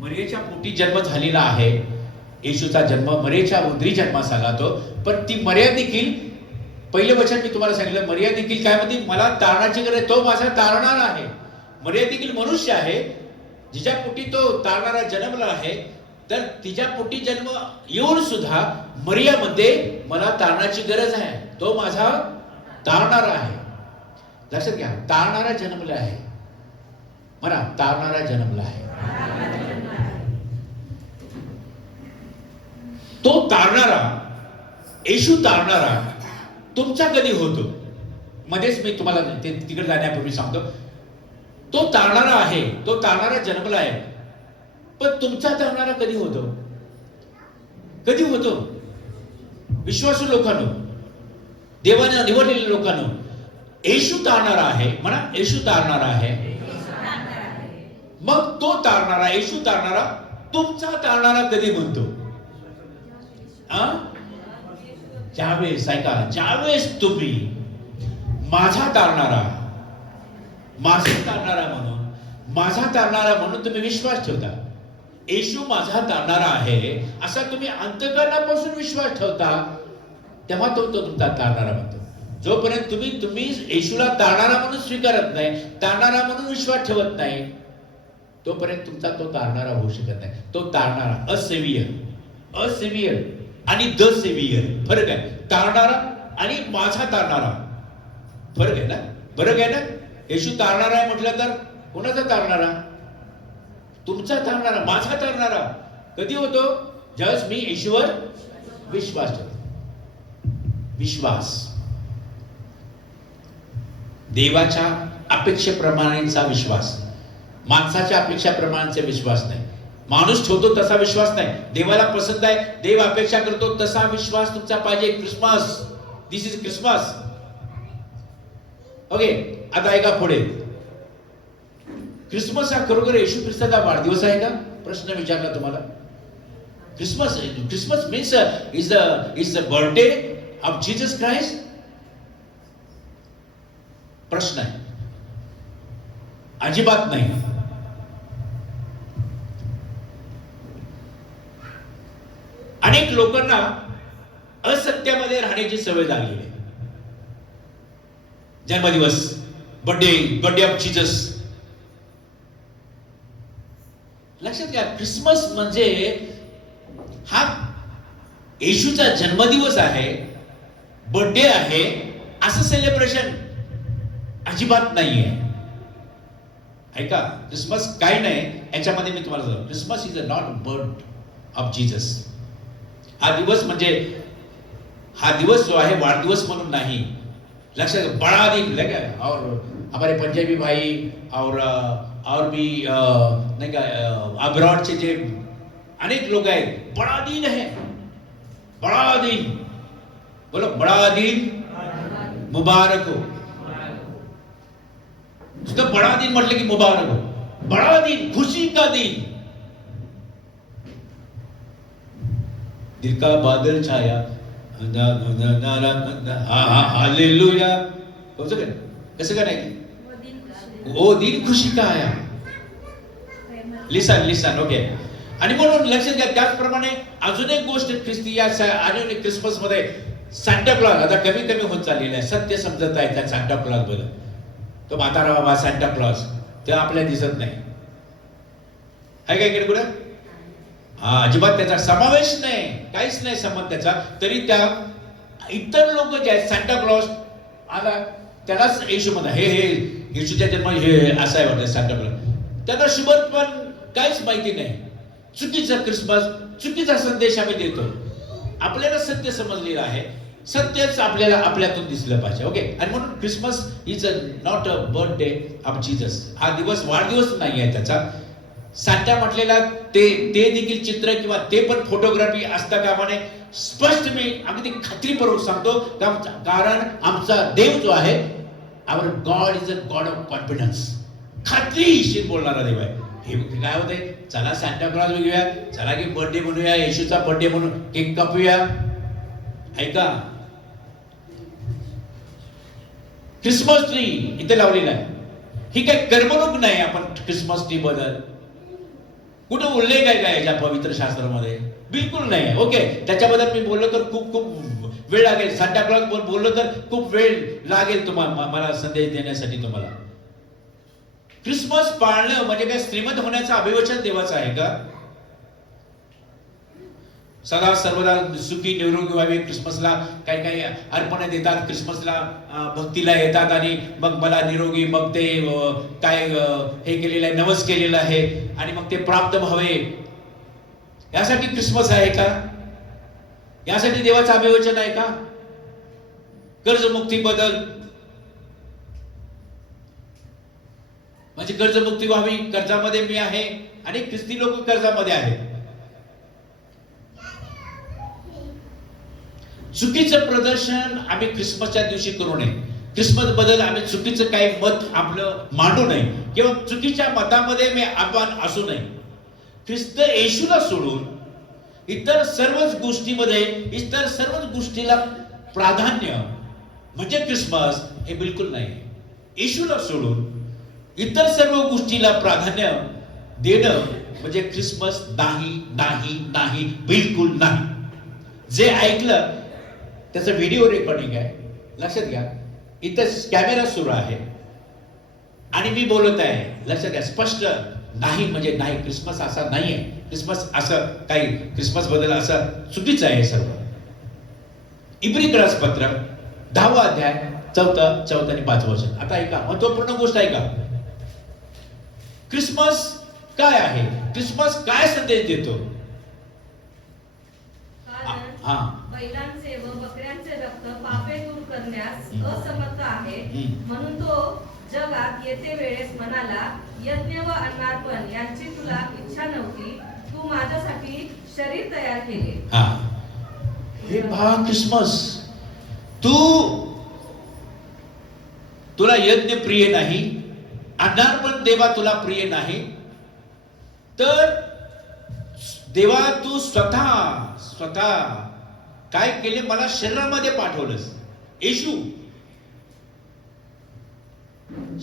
मरियेच्या पोटी जन्म झालेला आहे. येशूचा जन्म मरियेच्या उदरी जन्मास आला तो. पण ती मरिया देखील, पहिले वचन मी तुम्हाला सांगितलं, मरिया देखील काय म्हणते? मला तारणाची गरज, तो माझा तारणार आहे. मरिया देखील मनुष्य आहे, जिच्या पोटी तो तारणारा जन्मला आहे. तर तिच्या पोटी जन्म येऊन सुद्धा मरियामध्ये मला तारणाची गरज आहे. तो माझा तारणारा आहे. लक्षात घ्या, तारणारा जन्मला आहे. म्हणा, तारणारा जन्मला आहे. तो तारणारा, येशू तारणारा तुमचा कधी होतो? मध्येच मी तुम्हाला तिकडे जाण्यापूर्वी सांगतो, तो तारणारा आहे, तो तारणारा जन्मला आहे. पण तुमचा तारणारा कधी होतो? कधी होतो? विश्वासू लोकांनो, देवाने निवडलेल्या लोकांनो, येशू तारणारा आहे. म्हणा, येशू तारणारा आहे. मग तो तारणारा, येशू तारणारा तुमचा तारणारा कधी म्हणतो? ज्यावेळेस, ऐका, ज्यावेळेस तुम्ही माझा तारणारा म्हणून तुम्ही विश्वास ठेवता, येशू माझा तारणारा आहे असा तुम्ही अंतःकरणापासून विश्वास ठेवता, तेव्हा तो तुमचा तारणारा म्हणतो. जोपर्यंत तुम्ही येशूला तारणारा म्हणून स्वीकारत नाही, तारणारा म्हणून विश्वास ठेवत नाही, तोपर्यंत तुमचा तो तारणारा होऊ शकत नाही. तो तारणारा, असेवियर आणि द सेवियर फरक आहे. तारणारा आणि माझा तारणारा फरक आहे ना, फरक आहे ना. येशू तारणारा आहे म्हटलं तर कोणाचा तारणारा? तुमचा तारणारा, माझा तारणारा कधी होतो? ज्यावेळेस मी येशूवर विश्वास ठेवतो. विश्वास, देवाच्या अपेक्षेप्रमाणेचा विश्वास, माणसाच्या अपेक्षाप्रमाणेचा विश्वास नाही. माणूस ठेवतो तसा विश्वास नाही. देवाला पसंत आहे, देव अपेक्षा करतो तसा विश्वास तुमचा पाहिजे. Christmas, this is Christmas. Okay, आता ऐका पुढे. क्रिसमस हा खरोखर येशू ख्रिस्ताचा वाढदिवस आहे का? प्रश्न विचारला तुम्हाला. Christmas means is the birthday of Jesus Christ? प्रश्न आहे. अजिबात नाही. अनेक लोकांना असत्यामध्ये राहण्याची सवय झालेली आहे. जन्मदिवस, बर्थडे ऑफ जीसस. लक्षात घ्या, क्रिसमस म्हणजे हा येशूचा जन्मदिवस आहे, बर्थडे आहे, असं सेलिब्रेशन अजिबात नाहीये. ऐका, क्रिसमस काय नाही याच्यामध्ये मी तुम्हाला सांगतो. Christmas is a not birth of Jesus. हा दिवस म्हणजे हा दिवस जो आहे वाढदिवस म्हणून नाही. लक्षात, बड़ा दिन लगे. और हमारे पंजाबी भाई और भी नहीं का अब्रॉडचे जे अनेक लोक आहेत, बड़ा दिन है, बड़ा दिन. बोलो, बड़ा दिन मुबारक हो. उसका बड़ा दिन म्हटलं की मुबारक हो. बड़ा दिन, खुशी का दिन. दिल का बादल छाया, हालेलुया. कसं काय नाही? ओ दिन खुशी का आया. लिसन ओके. आणि म्हणून लक्षात घ्या, त्याचप्रमाणे अजून एक गोष्ट ख्रिस्ती या अजून क्रिसमस मध्ये सांता क्लॉज आता कमी कमी होत चाललेला आहे. सत्य समजत आहे त्या सांता क्लॉज बद्दल. तो म्हातारा बाबा सांता क्लॉज ते आपल्याला दिसत नाही. आहे काय इकडे कुठे? हा, अजिबात त्याचा समावेश नाही, काहीच नाही संबंध त्याचा. तरी त्या इतर लोक जे आहेत, सांता क्लॉज आला त्यालाच येशू म्हणा, हे येशूच्या जन्म हे असं आहे वाटतं सांता क्लॉज. त्यांना शुभर पण काहीच माहिती नाही. चुकीचा क्रिसमस, चुकीचा संदेश आम्ही देतो. आपल्याला सत्य समजलेलं आहे, सत्यच आपल्याला आपल्यातून दिसलं पाहिजे. ओके. आणि म्हणून Christmas is not a birthday of Jesus. हा दिवस वाढदिवस नाही आहे त्याचा. सांता म्हटलेला ते देखील चित्र किंवा ते पण फोटोग्राफी असता कामा नये. स्पष्ट मी अगदी खात्रीपूर्वक सांगतो, कारण आमचा देव जो आहे, our God is a God of confidence. खात्रीशीर बोलणारा देव आहे. हे काय होते, चला सांता क्लॉज घेऊया, चला की बर्थडे म्हणूया, येशूचा बर्थडे म्हणून केक कापूया. ऐका, क्रिसमस ट्री इथे लावलेला आहे. ही काय करमणूक नाही. आपण क्रिसमस ट्री बद्दल कुठं उल्लेख आहे का याच्या पवित्र शास्त्रामध्ये? बिलकुल नाही. ओके. त्याच्याबद्दल मी बोललो तर खूप वेळ लागेल. सांता क्लॉज बोललो तर खूप वेळ लागेल तुम्हाला, मला संदेश देण्यासाठी तुम्हाला. क्रिसमस पाळणं म्हणजे काय श्रीमंत होण्याचं अभिवचन देवाचं आहे का? सदा सर्वदा सुखी निरोगी व्हावे. क्रिसमसला काही काही अर्पण देतात, क्रिसमसला भक्तीला येतात आणि मग मला निरोगी, मग ते काय हे केलेलं आहे, नवस केलेलं आहे आणि मग ते प्राप्त व्हावे. यासाठी क्रिसमस आहे का? यासाठी देवाचं अभिवचन आहे का? कर्जमुक्ती बदल म्हणजे कर्जमुक्ती व्हावी, कर्जामध्ये मी आहे आणि ख्रिस्ती लोक कर्जामध्ये आहेत. चुकीचं प्रदर्शन आम्ही ख्रिसमसच्या दिवशी करू नये. क्रिसमस बद्दल आम्ही चुकीचं काही मत आपलं मांडू नये किंवा चुकीच्या मतामध्ये मी आपण असू नये. ख्रिस्त येशूला सोडून इतर सर्वच गोष्टीला प्राधान्य म्हणजे क्रिसमस हे बिलकुल नाही. येशूला सोडून इतर सर्व गोष्टीला प्राधान्य देणं म्हणजे क्रिसमस नाही, नाही, नाही, बिलकुल नाही. जे ऐकलं त्याचं व्हिडिओ रेकॉर्डिंग आहे. लक्षात घ्या, इथं कॅमेरा सुरू आहे आणि मी बोलत आहे. लक्षात घ्या, स्पष्ट नाही म्हणजे नाही. क्रिसमस असा नाहीये. क्रिसमस असं काही क्रिसमस बद्दल असं चुकीचं आहे सर्व. इब्री पत्र 10वा अध्याय 4 आणि 5 वचन. आता ऐका, महत्वपूर्ण गोष्ट ऐका. क्रिसमस काय आहे? क्रिसमस काय संदेश देतो? हा, बैलांचे व बकऱ्यांचे रक्त पापे दूर करण्यास असमर्थ आहे. म्हणून तो जगात येते वेळेस म्हणाला, यज्ञ व अन्नार्पण यांची तुला इच्छा नव्हती, तू माझ्यासाठी शरीर तयार केले. हा, हे पहा क्रिसमस. तुला यज्ञ प्रिय नाही, अन्नार्पण देवा तुला प्रिय नाही, तर देवा तू स्वतः काय केले? मला शरीरामध्ये पाठवलंस. येशू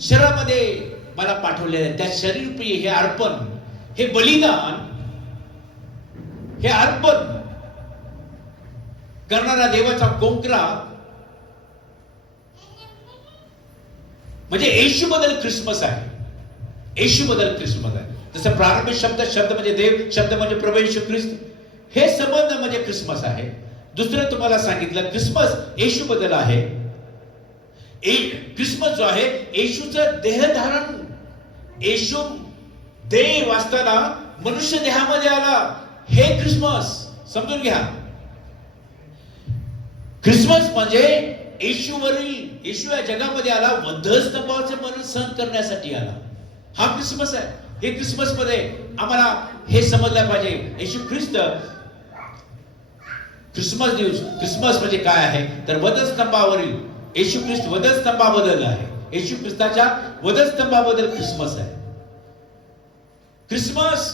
शरीरामध्ये मला पाठवले. त्या शरीरप्रिय हे अर्पण, हे बलिदान, हे अर्पण करणारा देवाचा कोंकरा म्हणजे येशू बद्दल ख्रिसमस आहे. येशू बद्दल ख्रिसमस आहे. जसं प्रारंभिक शब्द म्हणजे देव, शब्द म्हणजे प्रभू येशू ख्रिस्त, हे संबंध म्हणजे ख्रिसमस आहे. दुसरं तुम्हाला सांगितलं, ख्रिसमस येशू बद्दल आहे. ख्रिसमस जो आहे येशूचं देहधारण. येशू देव असताना मनुष्य देहामध्ये आला, हे ख्रिसमस समजून घ्या. ख्रिसमस म्हणजे येशू या जगामध्ये आला, वधस्तंभाचं मरण सहन करण्यासाठी आला. हा ख्रिसमस आहे. हे ख्रिसमस मध्ये आम्हाला हे समजलं पाहिजे. येशू ख्रिस्त ख्रिसमस म्हणजे काय आहे तर वधस्तंभावरील येशू ख्रिस्त वधस्तंभाबद्दल आहे. येशू ख्रिस्ताच्या वधस्तंभाबद्दल ख्रिसमस आहे. ख्रिसमस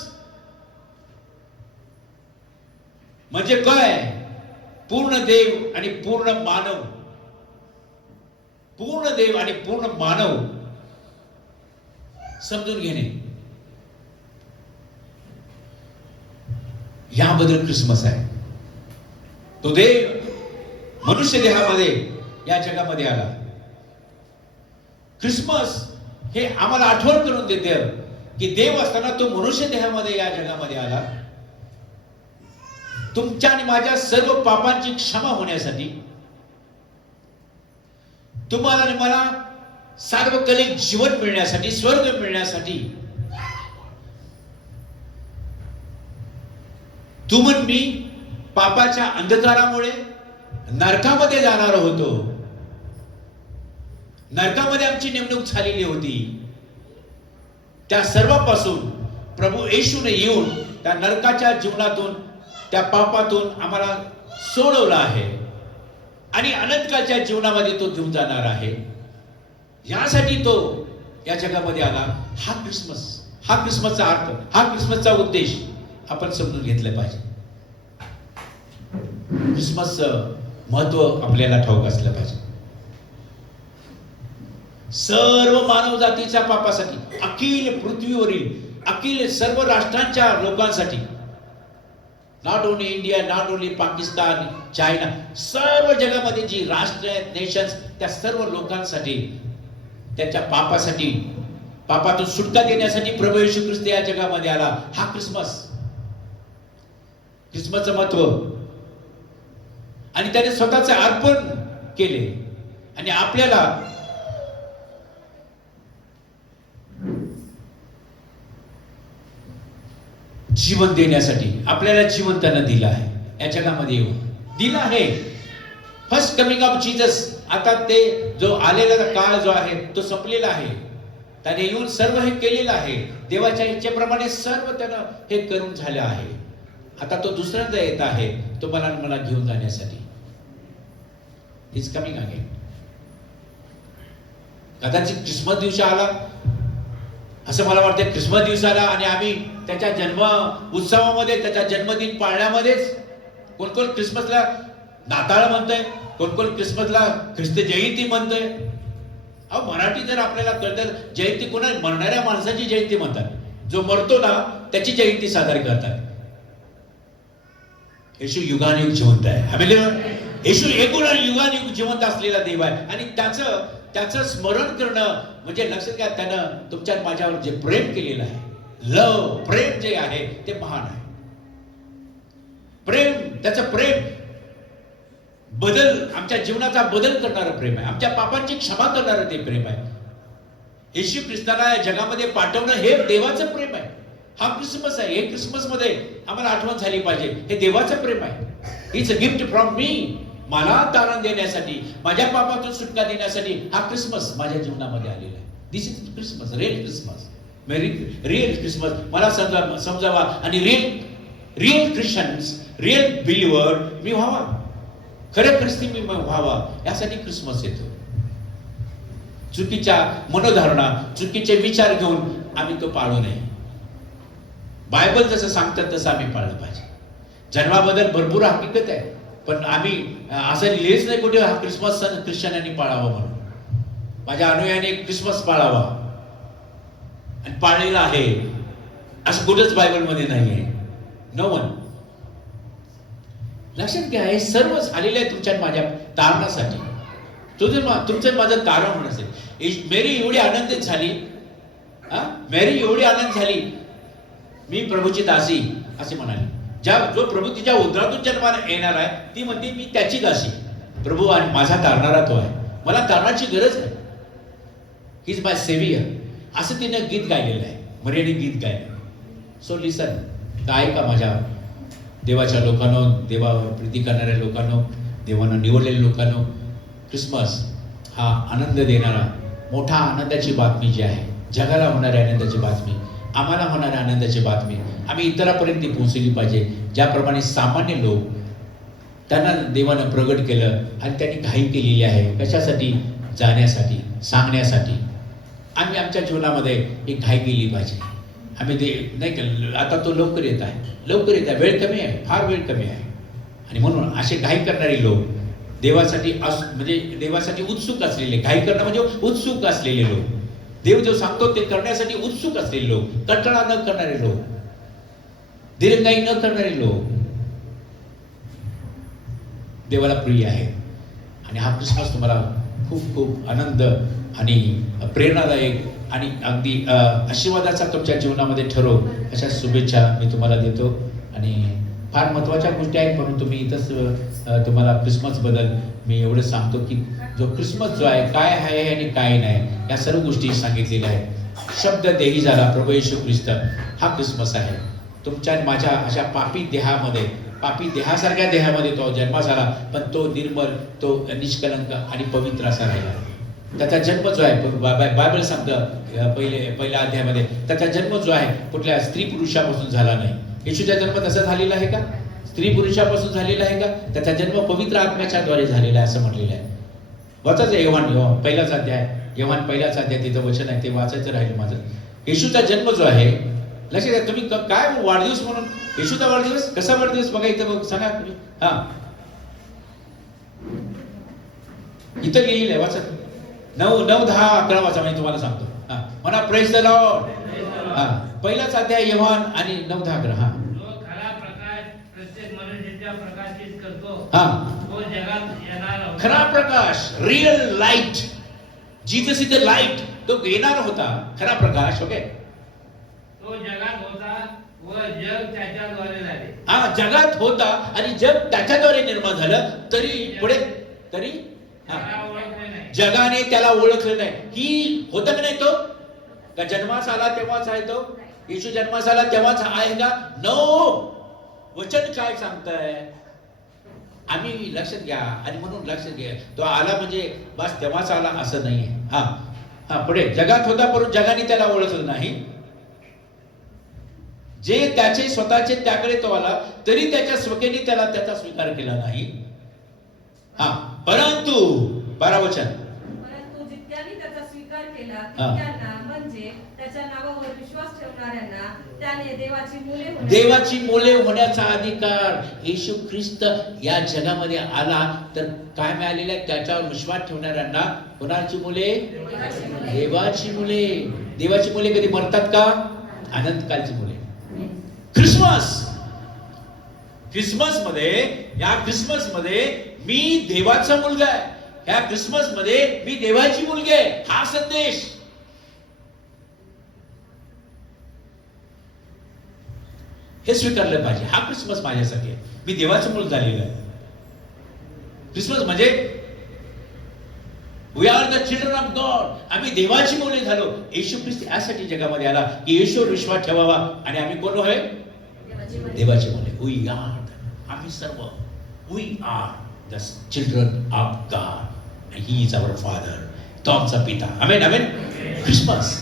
म्हणजे काय? पूर्ण देव आणि पूर्ण मानव. पूर्ण देव आणि पूर्ण मानव समजून घेणे, याबद्दल ख्रिसमस आहे. तो देव मनुष्य देहामध्ये या जगामध्ये आला. ख्रिसमस हे आम्हाला आठवण करून देते की देव असताना तो मनुष्य देहामध्ये या जगामध्ये आला, तुमच्या आणि माझ्या सर्व पापांची क्षमा होण्यासाठी, तुम्हाला आणि मला सार्वकालिक जीवन मिळण्यासाठी, स्वर्ग मिळण्यासाठी. तुम आणि मी पापाच्या अंधकारामुळे नरकामध्ये जाणार होतो. नरकामध्ये आमची नेमणूक झालेली होती. त्या सर्वांपासून प्रभू येशूने येऊन त्या नरकाच्या जीवनातून, त्या पापातून आम्हाला सोडवलं आहे आणि अनंतकाळच्या जीवनामध्ये तो घेऊन जाणार आहे. यासाठी तो या जगामध्ये आला. हा ख्रिसमस, हा ख्रिसमसचा अर्थ, हा ख्रिसमसचा उद्देश आपण समजून घेतलं पाहिजे. ख्रिसमसचं महत्व आपल्याला ठाऊक असलं पाहिजे. सर्व मानव जातीच्या पापासाठी, अखिल पृथ्वीवरील अखिल सर्व राष्ट्रांच्या लोकांसाठी, not only India, not only Pakistan, China, सर्व जगामध्ये जी राष्ट्र आहेत, नेशन्स, त्या सर्व लोकांसाठी, त्यांच्या पापासाठी, पापातून सुटका देण्यासाठी प्रभू येशू ख्रिस्त या जगामध्ये आला. हा ख्रिसमस, ख्रिसमसचं महत्व. आणि त्याने स्वतःचे अर्पण केले आणि आपल्याला जीवन देण्यासाठी, आपल्याला जीवन त्यानं दिलं आहे. या जगामध्ये येऊन दिलं आहे. First coming of Jesus. आता ते जो आलेला काळ जो आहे तो संपलेला आहे. त्याने येऊन सर्व हे केलेलं आहे. देवाच्या इच्छेप्रमाणे सर्व त्यानं हे करून झाले आहे. आता तो दुसऱ्यांदा येत आहे तुम्हाला मला घेऊन जाण्यासाठी. Is coming again. कदाचित ख्रिसमस दिवशी आला असं मला वाटतं. ख्रिसमस दिवसाला आणि आम्ही त्याच्या जन्म उत्सवामध्ये, त्याच्या जन्मदिन पाळण्यामध्येच, कोण कोण ख्रिसमसला नाताळ म्हणतंय, कोण कोण ख्रिसमसला ख्रिस्त जयंती म्हणतोय. अहो मराठी जर आपल्याला कळतं, जयंती कोणा मरणाऱ्या माणसाची जयंती म्हणतात. जो मरतो ना त्याची जयंती साजरी करतात. येशू युगानुयुग जिवंत आहे. येशू एकूण युगानुयुग जिवंत असलेला देव आहे. आणि त्याचं स्मरण करणं म्हणजे लक्षात घ्या, त्यानं तुमच्या माझ्यावर जे प्रेम केलेलं आहे, लव, प्रेम जे आहे ते महान आहे. प्रेम, त्याचं प्रेम आमच्या जीवनाचा बदल करणारं प्रेम आहे. आमच्या पापांची क्षमा करणारं ते प्रेम आहे. येशू ख्रिस्ताला या जगामध्ये पाठवणं हे देवाचं प्रेम आहे. हा ख्रिसमस आहे. हे ख्रिसमस मध्ये आम्हाला आठवण झाली पाहिजे, हे देवाचं प्रेम आहे. It's a gift from me. मला तारण देण्यासाठी, माझ्या पापातून सुटका देण्यासाठी हा ख्रिसमस माझ्या जीवनामध्ये आलेला आहे. This is Christmas, real Christmas. Real Christmas मला समजावा आणि रिअल ख्रिश्चन्स, रिअल बिलीव्हर मी व्हावा, खरं ख्रिस्ती मी व्हावा, यासाठी ख्रिसमस येतो. चुकीच्या मनोधारणा, चुकीचे विचार घेऊन आम्ही तो पाळू नये. बायबल जसं सांगतात तसं आम्ही पाळलं पाहिजे. जन्माबद्दल भरपूर हकीकत आहे. पण आम्ही असं लिहिलेच नाही कुठे हा ख्रिसमस सण ख्रिश्चनांनी पाळावा म्हणून. माझ्या अनुयायाने ख्रिसमस पाळावा आणि पाळलेला आहे असं कुठंच बायबलमध्ये नाही आहे. No one. लक्षात घ्या, हे सर्व झालेलं आहे तुमच्या माझ्या तारणासाठी. तुमचं माझं तारण होणं असेल. मेरी एवढी आनंदित झाली, मेरी एवढी आनंद झाली, मी प्रभूची दासी असे म्हणाली. जो प्रभू तिच्या उदरातून जन्माला येणार आहे ती म्हणते मी त्याची दासी. प्रभू आणि माझा तारणारा तो आहे, मला तारणाची गरज आहे. ही इज माय सेव्हियर असं तिने गीत गायलेलं आहे, मर्यादित गीत गायलं. सो लिसन, तर ऐका माझ्या देवाच्या लोकांनो, देवा प्रीती करणाऱ्या लोकांनो, देवानं निवडलेल्या लोकांनो, ख्रिसमस हा आनंद देणारा मोठा आनंदाची बातमी जी आहे, जगाला होणाऱ्या आनंदाची बातमी, आम्हाला होणाऱ्या आनंदाची बातमी आम्ही इतरांपर्यंत पोहोचली पाहिजे. ज्याप्रमाणे सामान्य लोक त्यांना देवानं प्रगट केलं आणि त्यांनी घाई केलेली आहे. कशासाठी? जाण्यासाठी, सांगण्यासाठी. आम्ही आमच्या जीवनामध्ये एक घाई केली पाहिजे. आम्ही ते नाही केलं. आता तो लवकर येत आहे, लवकर येत आहे, वेळ कमी आहे, फार वेळ कमी आहे. आणि म्हणून असे घाई करणारे लोक, देवासाठी म्हणजे देवासाठी उत्सुक असलेले, घाई करणं म्हणजे उत्सुक असलेले लोक, देव जो सांगतो ते करण्यासाठी उत्सुक असलेले लोक, कंटाळा न करणारे लोक, दिरंगाई न करणारे लोक देवाला प्रिय आहे. आणि हा ख्रिसमस तुम्हाला खूप खूप आनंद आणि प्रेरणादायक आणि अगदी आशीर्वादाचा तुमच्या जीवनामध्ये ठरो अशा शुभेच्छा मी तुम्हाला देतो. आणि फार महत्त्वाच्या गोष्टी आहेत म्हणून तुम्ही इथंच तुम्हाला ख्रिसमसबद्दल मी एवढं सांगतो की जो ख्रिसमस जो आहे काय आहे आणि काय नाही या सर्व गोष्टी सांगितलेल्या आहेत. शब्द देही झाला प्रभू येशू ख्रिस्त हा ख्रिसमस आहे. तुमच्या माझ्या अशा पापी देहामध्ये, पापी देहासारख्या देहामध्ये तो जन्मास आला, पण तो निर्मल, तो निष्कलंक आणि पवित्र असा राहिला. त्याचा जन्म जो आहे, बायबल सांगतं पहिल्या अध्यायामध्ये, त्याचा जन्म जो आहे कुठल्या स्त्री पुरुषापासून झाला नाही. येशूचा जन्म तसा झालेला आहे का? स्त्री पुरुषापासून झालेला आहे का? त्याचा जन्म पवित्र आत्म्याच्या द्वारे झालेला आहे असं म्हटलेलं आहे. वाचायचं योहान पहिलाच अध्याय, योहान पहिलाच अध्याय तिथं वचन आहे, ते वाचायचं राहिलं माझं. येशूचा जन्म जो आहे, लक्षात घ्या तुम्ही काय वाढदिवस म्हणून, येशूचा वाढदिवस कसा वाढदिवस बघा इथं बघ सांगा. हा इथं लिहिलं आहे, वाचा 9, 10, 11 वाचा, मी तुम्हाला सांगतो. हा म्हणा प्रेज द लॉर्ड. हा पहिलाच अध्याय योहान आणि 9, 10, 11. हा जो खरा प्रकाश प्रत्येक मनुष्याच्या प्रकाशित करतो, हा तो जगात येणार होता. खरा प्रकाश, real light, Jesus is the light, तो येणार होता खरा प्रकाश. ओके, तो जगात होता व जग त्याच्याद्वारे झाले. हा जगात होता आणि जग त्याच्याद्वारे निर्माण झालं, तरी पुढे तरी त्याला ओळखले नाही. जगाने त्याला ओळखलं नाही. ही होतं की नाही तो का जन्मास आला तेव्हाच आहे तो? येशू जन्मास आला तेव्हाच आहे का? नो, वचन काय सांगताय आम्ही लक्षात घ्या. आणि म्हणून लक्षात घ्या, तो आला म्हणजे बस तेव्हाच आला असं नाहीये. हा हा पुढे जगात होता परंतु जगाने त्याला ओळखलं नाही. जे त्याचे स्वतःचे त्याकडे तो आला तरी त्याच्या स्वकीयांनी त्याला त्याचा स्वीकार केला नाही. हा परंतु 12 वचन, परंतु जितक्यांनी त्याचा स्वीकार केला हा. तितक्यांना म्हणजे त्याच्या नावावर विश्वास ठेवणाऱ्यांना त्याने देवाची मुले होण्याचा अधिकार. येशू ख्रिस्त या जगामध्ये आला तर काय मिळालेलं आहे? त्याच्यावर विश्वास ठेवणाऱ्यांना. कोणाची मुले? देवाची मुले. देवाची मुले कधी मरतात का? अनंतकालची मुले. ख्रिसमस मध्ये, या ख्रिसमस मध्ये मी देवाचा मुलगा आहे, या ख्रिसमस मध्ये मी देवाची मुलगी आहे, हा संदेश. हे स्वीकारलं पाहिजे. हा ख्रिसमस माझ्यासाठी आहे, मी देवाचं मूल झालेलं आहे. ख्रिसमस म्हणजे we are the children of God. आम्ही देवाची मुले झालो. येशू ख्रिस्त यासाठी जगामध्ये आला की येशूवर विश्वास ठेवावा आणि आम्ही कोण होय? देवाची मुले. वी आर, आम्ही सर्व we are the children of God. He is our father. तो आमचा पिता. आमेन आमेन. ख्रिसमस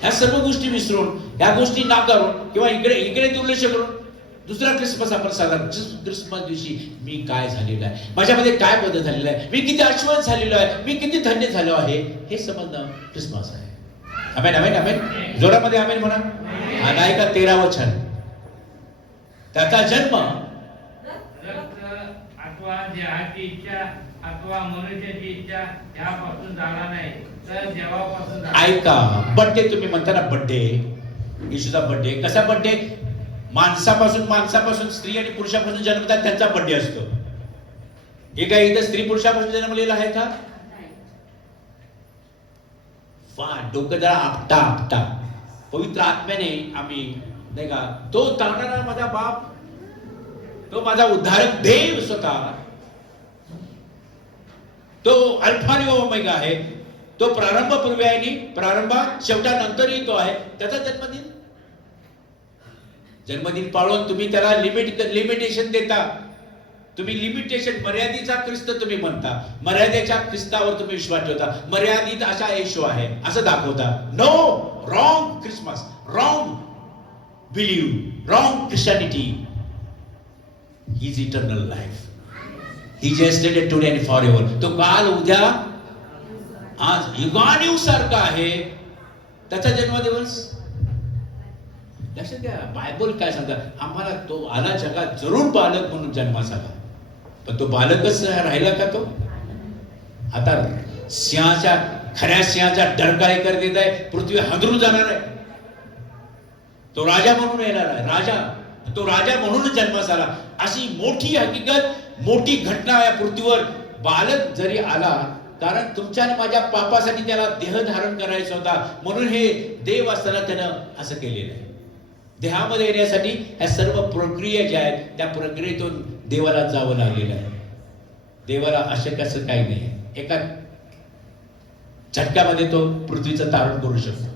ह्या सर्व गोष्टी विसरून, ह्या गोष्टी नाकारून किंवा इकडे दुर्लक्ष करून दुसरा ख्रिसमस आपण साजरा. ख्रिसमस दिवशी मी काय झालेलं आहे, माझ्यामध्ये काय बदल झालेला आहे, मी किती आश्वास झालेलो आहे, मी किती धन्य झालो आहे, हे समजणं ख्रिसमस आहे. आमेन आमेन आमेन. जोरामध्ये आमेन म्हणा. आणि ऐका 13 वचन, त्याचा जन्म रक्त अथवा देहाची इच्छा अथवा मनुष्याची इच्छा ह्यापासून झाला नाही, तर देवापासून झाला. ऐका, बर्थडे तुम्ही म्हणता ना, बर्थडे, येशूचा बर्थडे. कसा बर्थडे? माणसापासून स्त्री आणि पुरुषापासून जन्मतात त्यांचा बर्थडे असतो. हे काय इथं स्त्री पुरुषापासून जन्मलेला आहे का? डोकं जरा आपटा पवित्र आत्म्याने आम्ही, नाही का, तो तारणारा माझा बाप, तो माझा उद्धारक देव स्वतः, तो अल्फा आणि ओमेगा आहे, तो प्रारंभपूर्वी आहे आणि प्रारंभात शेवटानंतरही तो आहे. त्याचा जन्मदिन पाळून तुम्ही त्याला लिमिटेशन देता. तुम्ही लिमिटेशन, मर्यादेचा ख्रिस्त तुम्ही म्हणता, मर्यादेच्या ख्रिस्तावर तुम्ही विश्वास ठेवता, मर्यादित अशा येशू आहे असं दाखवता. No, wrong Christmas, wrong believe, wrong Christianity. He is eternal life. He is yesterday, today and forever. तो काल, उद्या, आज युगानुयुग सारखा आहे. त्याचा जन्मदिवस लक्षात घ्या. बायबल काय सांगतात? आम्हाला तो आला जगात जरूर बालक म्हणून जन्मास आला, पण तो बालकच राहिला का? तो आता खऱ्या सिंहाचा डरकाळी कर देत आहे. पृथ्वी हादरून जाणार आहे. तो राजा म्हणून येणार आहे. तो राजा म्हणून जन्मास आला. अशी मोठी हकीकत, मोठी घटना या पृथ्वीवर. बालक जरी आला, कारण तुमच्या आणि माझ्या पापासाठी त्याला देह धारण करायचा होता, म्हणून हे देव असताना त्यानं असं केलेलं आहे. देहामध्ये येण्यासाठी ह्या सर्व प्रक्रिया ज्या आहेत, त्या प्रक्रियेतून देवाला जावं लागलेलं आहे. देवाला अशक्य असं काही नाही. एका झटक्यामध्ये तो पृथ्वीचं तारण करू शकतो.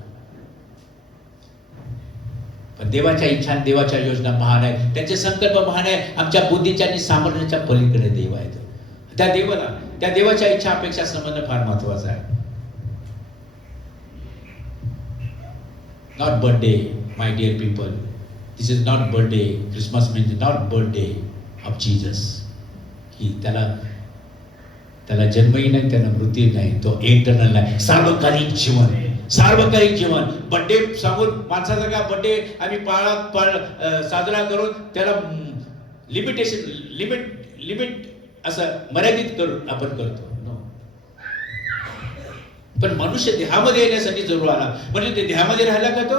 पण देवाच्या इच्छा आणि देवाच्या योजना महान आहेत, त्याचे संकल्प महान आहे. आमच्या बुद्धीच्या आणि सामर्थ्याच्या पलीकडे देव आहे. त्या देवाच्या इच्छा अपेक्षा समजणं फार महत्वाचं आहे. Not birthday, my dear people, this is not birthday. Christmas means not birthday of Jesus. की त्याला जन्मही नाही, त्याला मृत्यू नाही, तो इटर्नल आहे. सार्वकालिक जीवन. बर्थडे सांगून माणसाचा का बर्थडे आम्ही साजरा करून त्याला लिमिट असं मर्यादित करून आपण करतो. पण मनुष्य देहामध्ये येण्यासाठी जरूर आला. म्हणजे ते देहामध्ये राहिला का? तो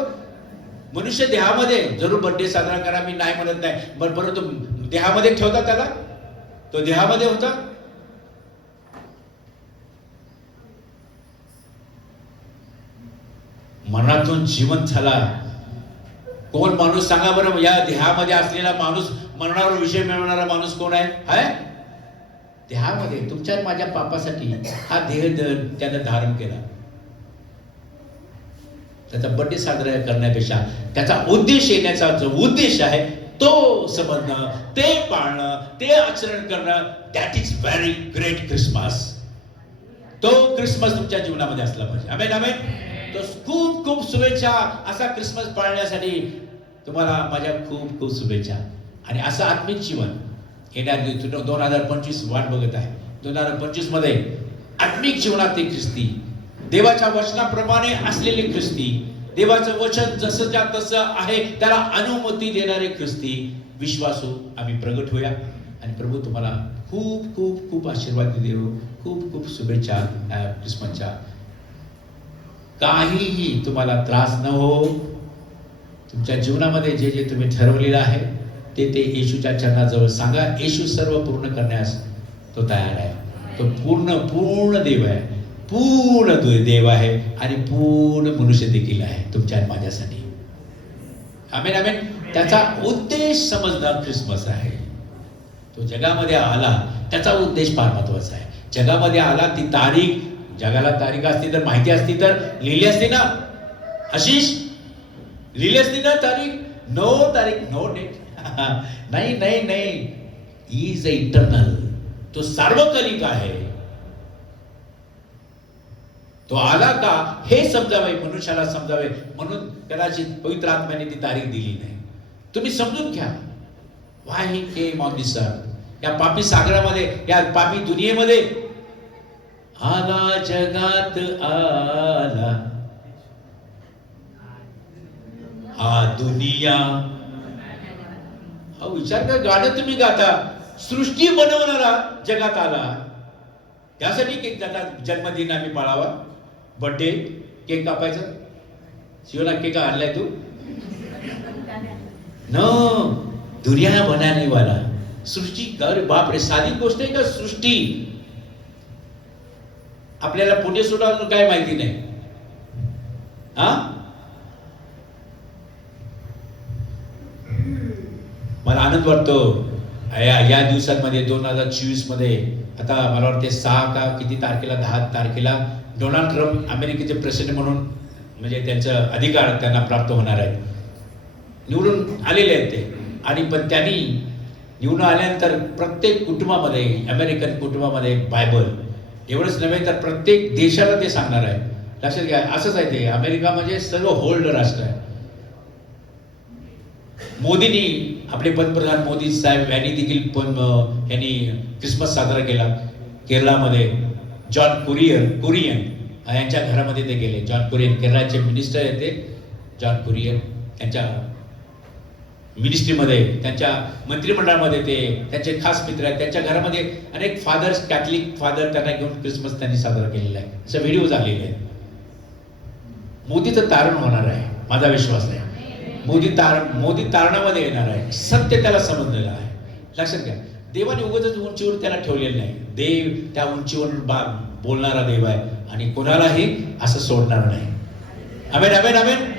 मनुष्य देहामध्ये जरूर बर्थडे साजरा करा, मी नाही म्हणत नाही, परंतु देहामध्ये ठेवता त्याला. तो देहामध्ये होता. मरणातून जिवंत झाला. कोण माणूस सांगा बरं, या देहामध्ये असलेला माणूस, मरणावर विजय मिळवणारा माणूस कोण आहे? देहामध्ये तुमच्या माझ्या पापासाठी हा देह त्यानं धारण केला. त्याचा बर्थडे साजरा करण्यापेक्षा त्याचा उद्देश येण्याचा जो उद्देश आहे तो समजणं, ते पाळणं, ते आचरण करणं, that is very great Christmas. तो क्रिसमस तुमच्या जीवनामध्ये असला पाहिजे. आमेन, आमेन. तो खूप खूप शुभेच्छा. असा क्रिसमस पाळण्यासाठी तुम्हाला माझ्या खूप खूप शुभेच्छा. आणि असं आत्मिक जीवन येणार 2025 वाट बघत आहे. 2025 मध्ये आत्मिक जीवनात ते ख्रिस्ती, देवाच्या वचनाप्रमाणे असलेले ख्रिस्ती, देवाचं वचन जसं ज्या तसं आहे त्याला अनुमती देणारे ख्रिस्ती विश्वासू आम्ही प्रगट होऊया. आणि प्रभू तुम्हाला खूप खूप खूप आशीर्वाद देऊ. खूप खूप शुभेच्छा क्रिसमसच्या. काहीही तुम्हाला त्रास न हो. तुमच्या जीवनामध्ये जे जे तुम्ही ठरवलेलं आहे ते येशूच्या चरणाजवळ सांगा. येशू सर्व पूर्ण करण्यास तो तयार आहे. तो पूर्ण देव आहे, पूर्ण देव आहे आणि पूर्ण मनुष्य देखील आहे तुमच्या आणि माझ्यासाठी. आमेन, आमेन. त्याचा उद्देश समजणं क्रिसमस आहे. तो जगामध्ये आला, त्याचा उद्देश फार महत्वाचा आहे. जगामध्ये आला, ती तारीख, जगाला तारीख असती तर माहिती असती तर लिहिली असती ना. आशिष, लिहिली असती ना तारीख. No date. नाही. Is eternal. तो सार्वकालिक आहे. तो आला का हे समजावे, मनुष्याला समजावे म्हणून कदाचित पवित्र आत्म्याने ती तारीख दिली नाही. तुम्ही समजून घ्या. Why he came on this earth. या पापी सागरामध्ये, या पापी दुनियेमध्ये आला, जगात आला. हा दुनिया, विचार कर. गाणं तुम्ही गाता, सृष्टी बनवणारा जगात आला. त्यासाठी केक जन्मदिन आम्ही पाळावा. बर्थडे केक कापायचा. शिवला केक आणलाय तू? नो, दुनिया बनाने वाला सृष्टी. अरे बापरे, साधी गोष्ट आहे का सृष्टी? आपल्याला पुणे सुद्धा काय माहिती नाही. हा, मला आनंद वाटतो या दिवसांमध्ये 2024 मध्ये. आता मला वाटते 6 का किती तारखेला, 10 तारखेला डोनाल्ड ट्रम्प अमेरिकेचे प्रेसिडेंट म्हणून म्हणजे त्यांचा अधिकार त्यांना प्राप्त होणार आहे. निवडून आलेले आहेत ते. आणि पण त्यांनी निवडून आल्यानंतर प्रत्येक कुटुंबामध्ये, अमेरिकन कुटुंबामध्ये बायबल, एवढंच नव्हे तर प्रत्येक देशाला ते सांगणार आहे. लक्षात घ्या, असंच आहे ते. अमेरिका म्हणजे सर्व होल्ड राष्ट्र आहे. मोदींनी, आपले पंतप्रधान मोदी साहेब यांनी देखील यांनी क्रिसमस साजरा केला केरळामध्ये. जॉन कुरियन यांच्या घरामध्ये ते गेले. जॉन कुरियन केरळाचे मिनिस्टर आहेत ते. जॉन कुरियन त्यांच्या मिनिस्ट्रीमध्ये, त्यांच्या मंत्रिमंडळामध्ये ते त्यांचे खास मित्र आहेत. त्यांच्या घरामध्ये अनेक फादर्स, कॅथलिक फादर त्यांना घेऊन क्रिसमस त्यांनी साजरा केलेला आहे. असे व्हिडिओ आलेले आहेत. मोदीचं तारण होणार आहे, माझा विश्वास आहे. मोदी तारणामध्ये येणार आहे. सत्य त्याला समजलेलं आहे. लक्षात घ्या, देवाने उगाचच उंचीवर त्याला ठेवलेलं नाही. देव त्या उंचीवर बोलणारा देव आहे आणि कोणालाही असं सोडणार नाही. आमेन, आमेन, आमेन.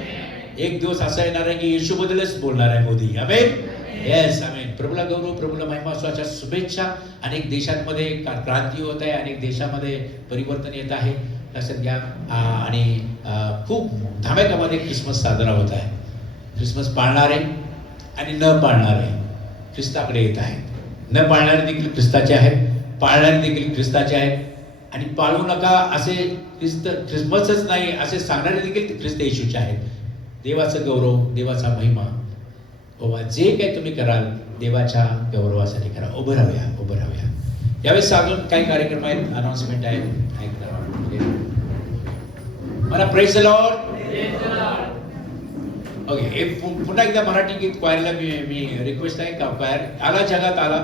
एक दिवस असा येणार आहे की येशू बद्दलच बोलणार आहे मोदी. आमेन, येस, आमेन. प्रभूला गौरव, प्रभूला महिमा असो. अशा शुभेच्छा. अनेक देशांमध्ये क्रांती होत आहे, अनेक देशामध्ये परिवर्तन येत आहे. लक्षात घ्या. आणि खूप धमाक्यामध्ये क्रिसमस साजरा होत आहे. क्रिसमस पाळणारे आणि न पाळणारे ख्रिस्ताकडे येत आहेत. न पाळणारे देखील ख्रिस्ताचे आहेत, पाळणारे देखील ख्रिस्ताचे आहेत. आणि पाळू नका असे ख्रिसमसच नाही असे सांगणारे देखील ख्रिस्त येशूचे आहेत. देवाचं गौरव, देवाचा महिमा. बाबा, जे काही तुम्ही कराल देवाच्या गौरवासाठी करा. उभं राहूया. यावेळेस अजून काही कार्यक्रम आहेत, अनाउन्समेंट आहे. मला प्रेज द लॉर्ड. ओके, पुन्हा एकदा मराठी गीत क्वायरला मी रिक्वेस्ट आहे का, क्वायर आला जगात आला.